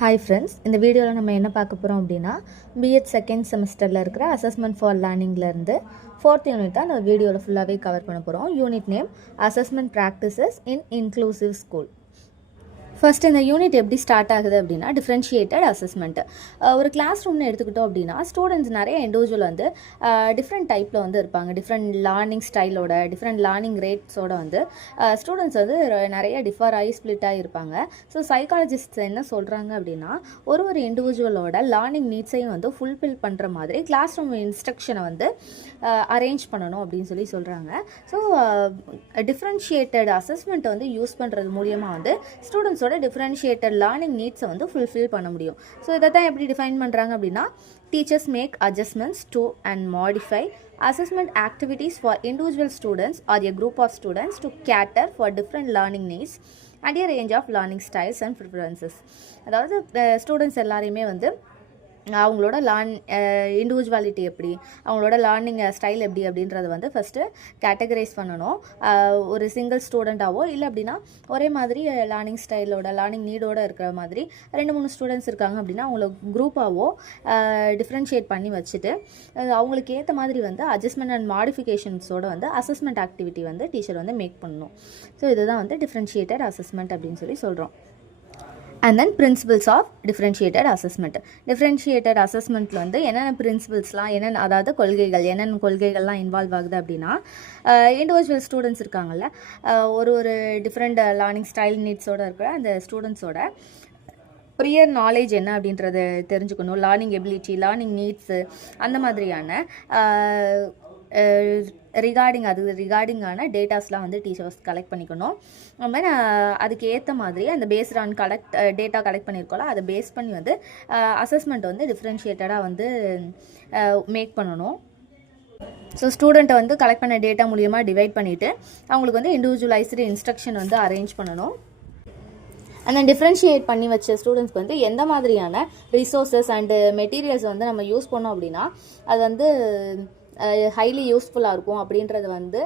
Hi friends, இந்த வீடியோவில் நம்ம என்ன பார்க்க போகிறோம் அப்படின்னா பிஎட் செகண்ட் செமஸ்டரில் இருக்கிற அசஸ்மெண்ட் ஃபார் லேர்னிங்லேருந்து 4th யூனிட் தான் அந்த வீடியோவில் ஃபுல்லாகவே கவர் பண்ண போகிறோம். யூனிட் நேம் அசஸ்மெண்ட் ப்ராக்டிசஸ் இன் இன்க்ளூசிவ் ஸ்கூல். ஃபர்ஸ்ட் இந்த யூனிட் எப்படி ஸ்டார்ட் ஆகுது அப்படின்னா டிஃப்ரென்ஷியேட்டட் அசஸ்மெண்ட்டு. ஒரு கிளாஸ் ரூம்னு எடுத்துக்கிட்டோம் அப்படின்னா ஸ்டூடெண்ட்ஸ் நிறைய இண்டிவிஜுவல் வந்து டிஃப்ரெண்ட் டைப்பில் வந்து இருப்பாங்க. டிஃப்ரெண்ட் லேர்னிங் ஸ்டைலோட, டிஃப்ரெண்ட் லேர்னிங் ரேட்ஸோட வந்து ஸ்டூடெண்ட்ஸ் வந்து நிறைய டிஃபர் ஆகி ஸ்ப்ளிட் ஆகி இருப்பாங்க. ஸோ சைக்காலஜிஸ்ட் என்ன சொல்கிறாங்க அப்படின்னா ஒரு இண்டிவிஜுவலோட லேர்னிங் நீட்ஸையும் வந்து ஃபுல்ஃபில் பண்ணுற மாதிரி கிளாஸ் ரூம் இன்ஸ்ட்ரக்ஷனை வந்து அரேஞ்ச் பண்ணணும் அப்படின்னு சொல்கிறாங்க. ஸோ டிஃப்ரென்ஷியேட்டட் அசஸ்மெண்ட்டை வந்து யூஸ் பண்ணுறது மூலியமாக வந்து ஸ்டூடெண்ட்ஸோட டிஃப்ரென்ஷியேட்டட் லேர்னிங் நீட்ஸை வந்து ஃபுல்ஃபில் பண்ண முடியும். ஸோ இதை தான் எப்படி டிஃபைன் பண்ணுறாங்க அப்படின்னா teachers make adjustments to and modify assessment activities for individual students or a group of students to cater for different learning needs and a range of learning styles and preferences. அதாவது students எல்லாரையுமே வந்து அவங்களோட individuality எப்படி, அவங்களோட learning style எப்படி அப்படின்றத வந்து first categorise பண்ணணும். ஒரு சிங்கிள் ஸ்டூடெண்ட்டாவோ இல்லை அப்படின்னா ஒரே மாதிரி லேர்னிங் ஸ்டைலோட, லேர்னிங் நீடோடு இருக்கிற மாதிரி 2-3 ஸ்டூடெண்ட்ஸ் இருக்காங்க அப்படின்னா அவங்கள குரூப்பாவோ டிஃப்ரென்ஷியேட் பண்ணி வச்சுட்டு அவங்களுக்கு ஏற்ற மாதிரி வந்து அட்ஜஸ்ட்மெண்ட் அண்ட் மாடிஃபிகேஷன்ஸோட வந்து அசஸ்மெண்ட் ஆக்டிவிட்டி வந்து டீச்சர் வந்து மேக் பண்ணணும். ஸோ இதுதான் வந்து டிஃப்ரென்ஷியேட்டட் அசஸ்மெண்ட் அப்படின்னு சொல்கிறோம். And then principles of differentiated assessment. Differentiated அசஸ்மெண்ட்டில் வந்து என்னென்ன பிரின்சிபல்ஸ்லாம், என்னென்ன அதாவது என்னென்ன கொள்கைகள்லாம் இன்வால்வ் ஆகுது அப்படின்னா இண்டிவிஜுவல் ஸ்டூடெண்ட்ஸ் இருக்காங்கல்ல, ஒரு டிஃப்ரெண்ட் லேர்னிங் ஸ்டைல் நீட்ஸோடு இருக்கிற அந்த ஸ்டூடெண்ட்ஸோட ப்ரியர் நாலேஜ் என்ன அப்படின்றத தெரிஞ்சுக்கணும். லேர்னிங் எபிலிட்டி, லேர்னிங் நீட்ஸு, அந்த மாதிரியான ரிகார்டிங்கான டேட்டாஸ்லாம் வந்து டீச்சர்ஸ் கலெக்ட் பண்ணிக்கணும். நம்ம அதுக்கு ஏற்ற மாதிரி அந்த பேஸ்ட் ஆன் டேட்டா கலெக்ட் பண்ணியிருக்கோம்ல, அதை பேஸ் பண்ணி வந்து அசஸ்மெண்ட் வந்து டிஃப்ரென்ஷியேட்டடாக வந்து மேக் பண்ணணும். ஸோ ஸ்டூடெண்ட்டை வந்து கலெக்ட் பண்ண டேட்டா மூலியமாக டிவைட் பண்ணிவிட்டு அவங்களுக்கு வந்து இண்டிவிஜுவலைஸ்டு இன்ஸ்ட்ரக்ஷன் வந்து அரேஞ்ச் பண்ணணும். அந்த டிஃப்ரென்ஷியேட் பண்ணி வச்ச ஸ்டூடெண்ட்ஸ்க்கு வந்து எந்த மாதிரியான ரிசோர்ஸஸ் அண்டு மெட்டீரியல்ஸ் வந்து நம்ம யூஸ் பண்ணோம் அப்படின்னா அது வந்து ஹைலி யூஸ்ஃபுல்லாக இருக்கும் அப்படின்றத வந்து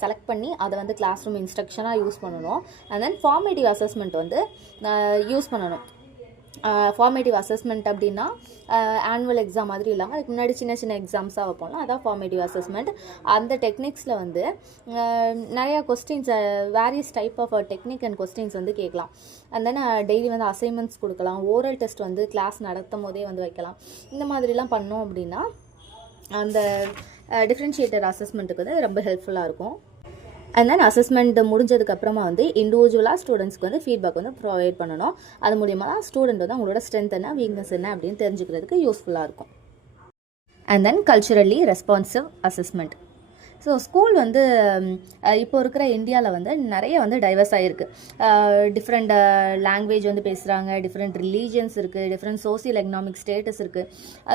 செலக்ட் பண்ணி அதை வந்து கிளாஸ் ரூம் இன்ஸ்ட்ரக்ஷனாக யூஸ் பண்ணணும். அண்ட் தென் ஃபார்மேட்டிவ் அசஸ்மெண்ட் வந்து யூஸ் பண்ணணும். ஃபார்மேட்டிவ் அசஸ்மெண்ட் அப்படின்னா ஆனுவல் எக்ஸாம் மாதிரி இல்லாமல் அதுக்கு முன்னாடி சின்ன எக்ஸாம்ஸாக வைப்போம்ல, அதான் ஃபார்மேட்டிவ் அசஸ்மெண்ட். அந்த டெக்னிக்ஸில் வந்து நிறையா questions, various type of technique and questions வந்து கேட்கலாம். அண்ட் தென் டெய்லி வந்து அசைன்மெண்ட்ஸ் கொடுக்கலாம், ஓரல் டெஸ்ட் வந்து கிளாஸ் நடத்தும் போதே வந்து வைக்கலாம். இந்த மாதிரிலாம் பண்ணோம் அப்படின்னா அந்த டிஃப்ரென்ஷியேட்டட் அசஸ்மெண்ட்டுக்கு வந்து ரொம்ப ஹெல்ப்ஃபுல்லாக இருக்கும். அண்ட் தென் அசஸ்மெண்ட் முடிஞ்சதுக்கப்புறமா வந்து இண்டிவிஜுவலாக ஸ்டூடெண்ட்ஸ்க்கு வந்து ஃபீட்பேக் வந்து ப்ரொவைட் பண்ணணும். அது மூலிமா தான் ஸ்டூடெண்ட் வந்து அவங்களோட ஸ்ட்ரென்த் என்ன, வீக்னஸ் என்ன அப்படின்னு தெரிஞ்சுக்கிறதுக்கு யூஸ்ஃபுல்லாக இருக்கும். And then culturally responsive assessment. So school வந்து இப்போ இருக்கிற இந்தியாவில் வந்து நிறைய வந்து டைவர்ஸ் ஆகிருக்கு. டிஃப்ரெண்ட் லாங்குவேஜ் வந்து பேசுகிறாங்க, டிஃப்ரெண்ட் ரிலீஜியன்ஸ் இருக்குது, டிஃப்ரெண்ட் சோசியல் எக்கனாமிக் ஸ்டேட்டஸ் இருக்குது.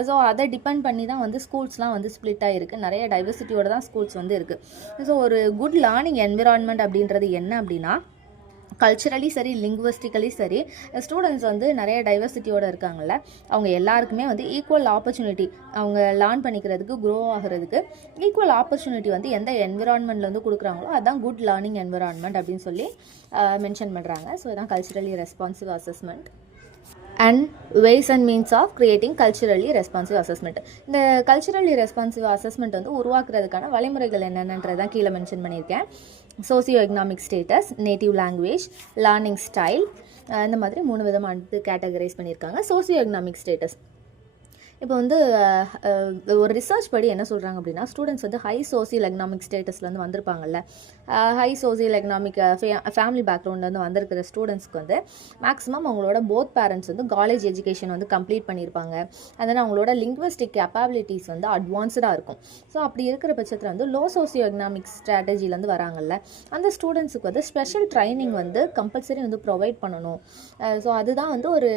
ஸோ அதை டிபெண்ட் பண்ணி தான் வந்து ஸ்கூல்ஸ்லாம் வந்து ஸ்ப்ளிட் ஆகிருக்கு. நிறைய டைவர்சிட்டியோட தான் ஸ்கூல்ஸ் வந்து இருக்குது. ஸோ ஒரு குட் லேர்னிங் என்விரான்மெண்ட் அப்படின்றது என்ன அப்படின்னா கல்ச்சுரலி சரி, லிங்குவிஸ்டிக்கலி சரி, ஸ்டூடெண்ட்ஸ் வந்து நிறைய டைவர்சிட்டியோடு இருக்காங்கல்ல, அவங்க எல்லாருக்குமே வந்து ஈக்குவல் ஆப்பர்ச்சுனிட்டி, அவங்க லேர்ன் பண்ணிக்கிறதுக்கு, க்ரோ ஆகிறதுக்கு ஈக்குவல் ஆப்பர்ச்சுனிட்டி வந்து எந்த என்விரான்மெண்ட்டில் வந்து கொடுக்குறாங்களோ அதுதான் குட் லேர்னிங் என்விரான்மெண்ட் அப்படின்னு சொல்லி மென்ஷன் பண்ணுறாங்க. ஸோ இதுதான் culturally responsive assessment and ways and means of creating culturally responsive assessment. இந்த கல்ச்சுரலி ரெஸ்பான்சிவ் அசஸ்மெண்ட் வந்து உருவாக்குறதுக்கான வழிமுறைகள் என்னென்னன்றதான் கீழே மென்ஷன் பண்ணியிருக்கேன். Socio economic status, native language, learning style, இந்த மாதிரி 3 விதமாக கேட்டகரைஸ் பண்ணியிருக்காங்க. சோசியோ எக்கனாமிக் ஸ்டேட்டஸ் இப்போ வந்து ஒரு ரிசர்ச் படி என்ன சொல்கிறாங்க அப்படின்னா ஸ்டூடெண்ட்ஸ் வந்து ஹை சோசியல் எக்கனாமிக் ஸ்டேட்டஸ்லேருந்து வந்திருப்பாங்கல்ல, ஹை சோசியல் எக்கனாமிக் ஃபேமிலி பேக்ரவுண்ட்லேருந்து வந்திருக்கிற ஸ்டூடெண்ட்ஸ்க்கு வந்து மேக்ஸிமம் அவங்களோட போத் பேரண்ட்ஸ் வந்து காலேஜ் எஜுகேஷன் வந்து கம்ப்ளீட் பண்ணியிருப்பாங்க. அதனால் அவங்களோட லிங்குவிஸ்டிக் கேப்பபிலிட்டிஸ் வந்து அட்வான்ஸ்டாக இருக்கும். ஸோ அப்படி இருக்கிற பட்சத்தில் வந்து லோ சோசியோ எக்கனாமிக் ஸ்ட்ராட்டஜிலேருந்து வராங்கல்ல, அந்த ஸ்டூடெண்ட்ஸுக்கு வந்து ஸ்பெஷல் ட்ரைனிங் வந்து கம்பல்சரி வந்து ப்ரொவைட் பண்ணணும். ஸோ அதுதான் வந்து ஒரு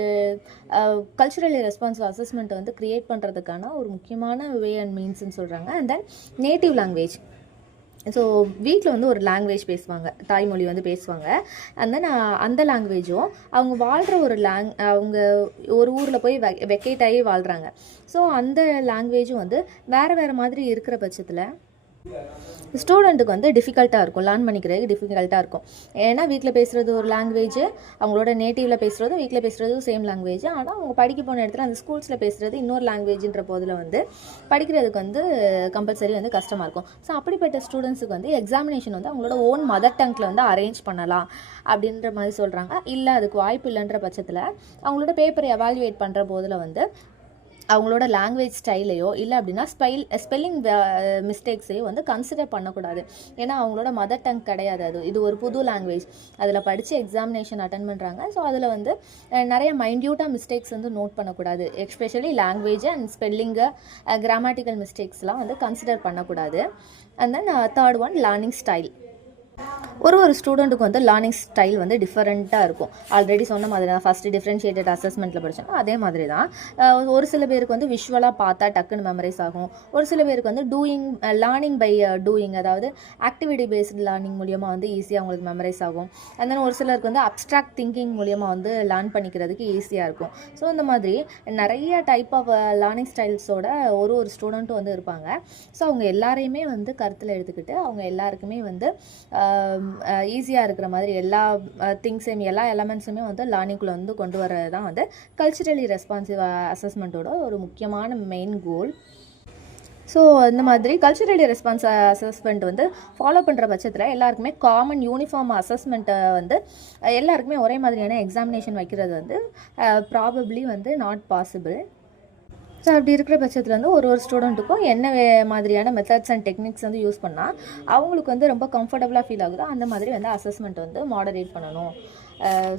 கல்ச்சுரலி ரெஸ்பான்சிவ் அசஸ்மெண்ட் வந்து கிரியேட் பண்ணுறதுக்கான ஒரு முக்கியமான வே அண்ட் மீன்ஸ்ன்னு சொல்கிறாங்க. And then native language. So வீட்டில் வந்து ஒரு லாங்குவேஜ் பேசுவாங்க, தாய்மொழி வந்து பேசுவாங்க. அண்ட் தென் அந்த லாங்குவேஜும் அவங்க வாழ்கிற அவங்க ஒரு ஊரில் போய் வெக்கேட் ஆகி வாழ்கிறாங்க. ஸோ அந்த லாங்குவேஜும் வந்து வேறு மாதிரி இருக்கிற பட்சத்தில் ஸ்டூடெண்ட்டுக்கு வந்து டிஃபிகல்ட்டாக இருக்கும், லேர்ன் பண்ணிக்கிறதுக்கு டிஃபிகல்ட்டாக இருக்கும். ஏன்னா வீட்டில் பேசுகிறது ஒரு லாங்குவேஜ், அவங்களோட நேட்டிவில் பேசுகிறதும் வீட்டில் பேசுகிறதும் சேம் லாங்குவேஜ். ஆனால் அவங்க படிக்க போன இடத்துல அந்த ஸ்கூல்ஸில் பேசுகிறது இன்னொரு லாங்குவேஜ்ன்ற போதில் வந்து படிக்கிறதுக்கு வந்து கம்பல்சரி வந்து கஷ்டமாக இருக்கும். ஸோ அப்படிப்பட்ட ஸ்டூடெண்ட்ஸுக்கு வந்து எக்ஸாமினேஷன் வந்து அவங்களோட ஓன் மதர் டங்கில் வந்து அரேஞ்ச் பண்ணலாம் அப்படின்ற மாதிரி சொல்கிறாங்க. இல்லை அதுக்கு வாய்ப்பு இல்லைன்ற பட்சத்தில் அவங்களோட பேப்பரை எவாலுவேட் பண்ணுற போதில் வந்து அவங்களோட லாங்குவேஜ் ஸ்டைலையோ இல்லை அப்படின்னா ஸ்பெல்லிங் மிஸ்டேக்ஸையோ வந்து கன்சிடர் பண்ணக்கூடாது. ஏன்னா அவங்களோட மதர் டங் கிடையாது, இது ஒரு புது லாங்குவேஜ். அதில் படித்து எக்ஸாமினேஷன் அட்டன் பண்ணுறாங்க. ஸோ அதில் வந்து நிறைய மைன்யூட்டாக மிஸ்டேக்ஸ் வந்து நோட் பண்ணக்கூடாது. Especially language and spelling, grammatical மிஸ்டேக்ஸ்லாம் வந்து கன்சிடர் பண்ணக்கூடாது. And then third one learning style. ஒரு ஸ்டூடெண்ட்டுக்கு வந்து லேர்னிங் ஸ்டைல் வந்து டிஃப்ரெண்ட்டாக இருக்கும். ஆல்ரெடி சொன்ன மாதிரி தான் ஃபஸ்ட்டு டிஃப்ரென்ஷியேட்டட் அசஸ்மெண்ட்டில் படித்தோம், அதே மாதிரி தான். ஒரு சில பேருக்கு வந்து விஷுவலாக பார்த்தா டக்குன்னு மெமரைஸ் ஆகும். ஒரு சில பேருக்கு வந்து லேர்னிங் பை டூயிங், அதாவது ஆக்டிவிட்டி பேஸ்டு லேர்னிங் மூலியமாக வந்து ஈஸியாக அவங்களுக்கு மெமரைஸ் ஆகும். அண்ட் தென் ஒரு சிலருக்கு வந்து அப்ஸ்ட்ராக்ட் திங்கிங் மூலியமாக வந்து லேர்ன் பண்ணிக்கிறதுக்கு ஈஸியாக இருக்கும். ஸோ இந்த மாதிரி நிறைய டைப் ஆஃப் லேர்னிங் ஸ்டைல்ஸோட ஒரு ஸ்டூடெண்ட்டும் வந்து இருப்பாங்க. ஸோ அவங்க எல்லாரையுமே வந்து கருத்தில் எடுத்துக்கிட்டு அவங்க எல்லாருக்குமே வந்து ஈஸியாக இருக்கிற மாதிரி எல்லா திங்ஸையும் எல்லா எலமெண்ட்ஸுமே வந்து லேர்னிங்குள்ளே வந்து கொண்டு வரது தான் வந்து கல்ச்சுரலி ரெஸ்பான்சிவ் அசஸ்மெண்ட்டோட ஒரு முக்கியமான மெயின் கோல். ஸோ இந்த மாதிரி கல்ச்சுரலி ரெஸ்பான்ஸ் அசஸ்மெண்ட் வந்து ஃபாலோ பண்ணுற பட்சத்தில் எல்லாருக்குமே காமன் யூனிஃபார்ம் அசஸ்மெண்ட்டை வந்து எல்லாருக்குமே ஒரே மாதிரியான எக்ஸாமினேஷன் வைக்கிறது வந்து ப்ராபப்ளி வந்து நாட் பாசிபிள். ஸோ அப்படி இருக்கிற பட்சத்தில் வந்து ஒரு ஸ்டூடெண்ட்டுக்கும் என்ன மாதிரியான மெத்தட்ஸ் அண்ட் டெக்னிக்ஸ் வந்து யூஸ் பண்ணால் அவங்களுக்கு வந்து ரொம்ப கம்ஃபர்டபுளாக ஃபீல் ஆகுதோ அந்த மாதிரி வந்து அசஸ்மெண்ட் வந்து மாடரேட் பண்ணணும்.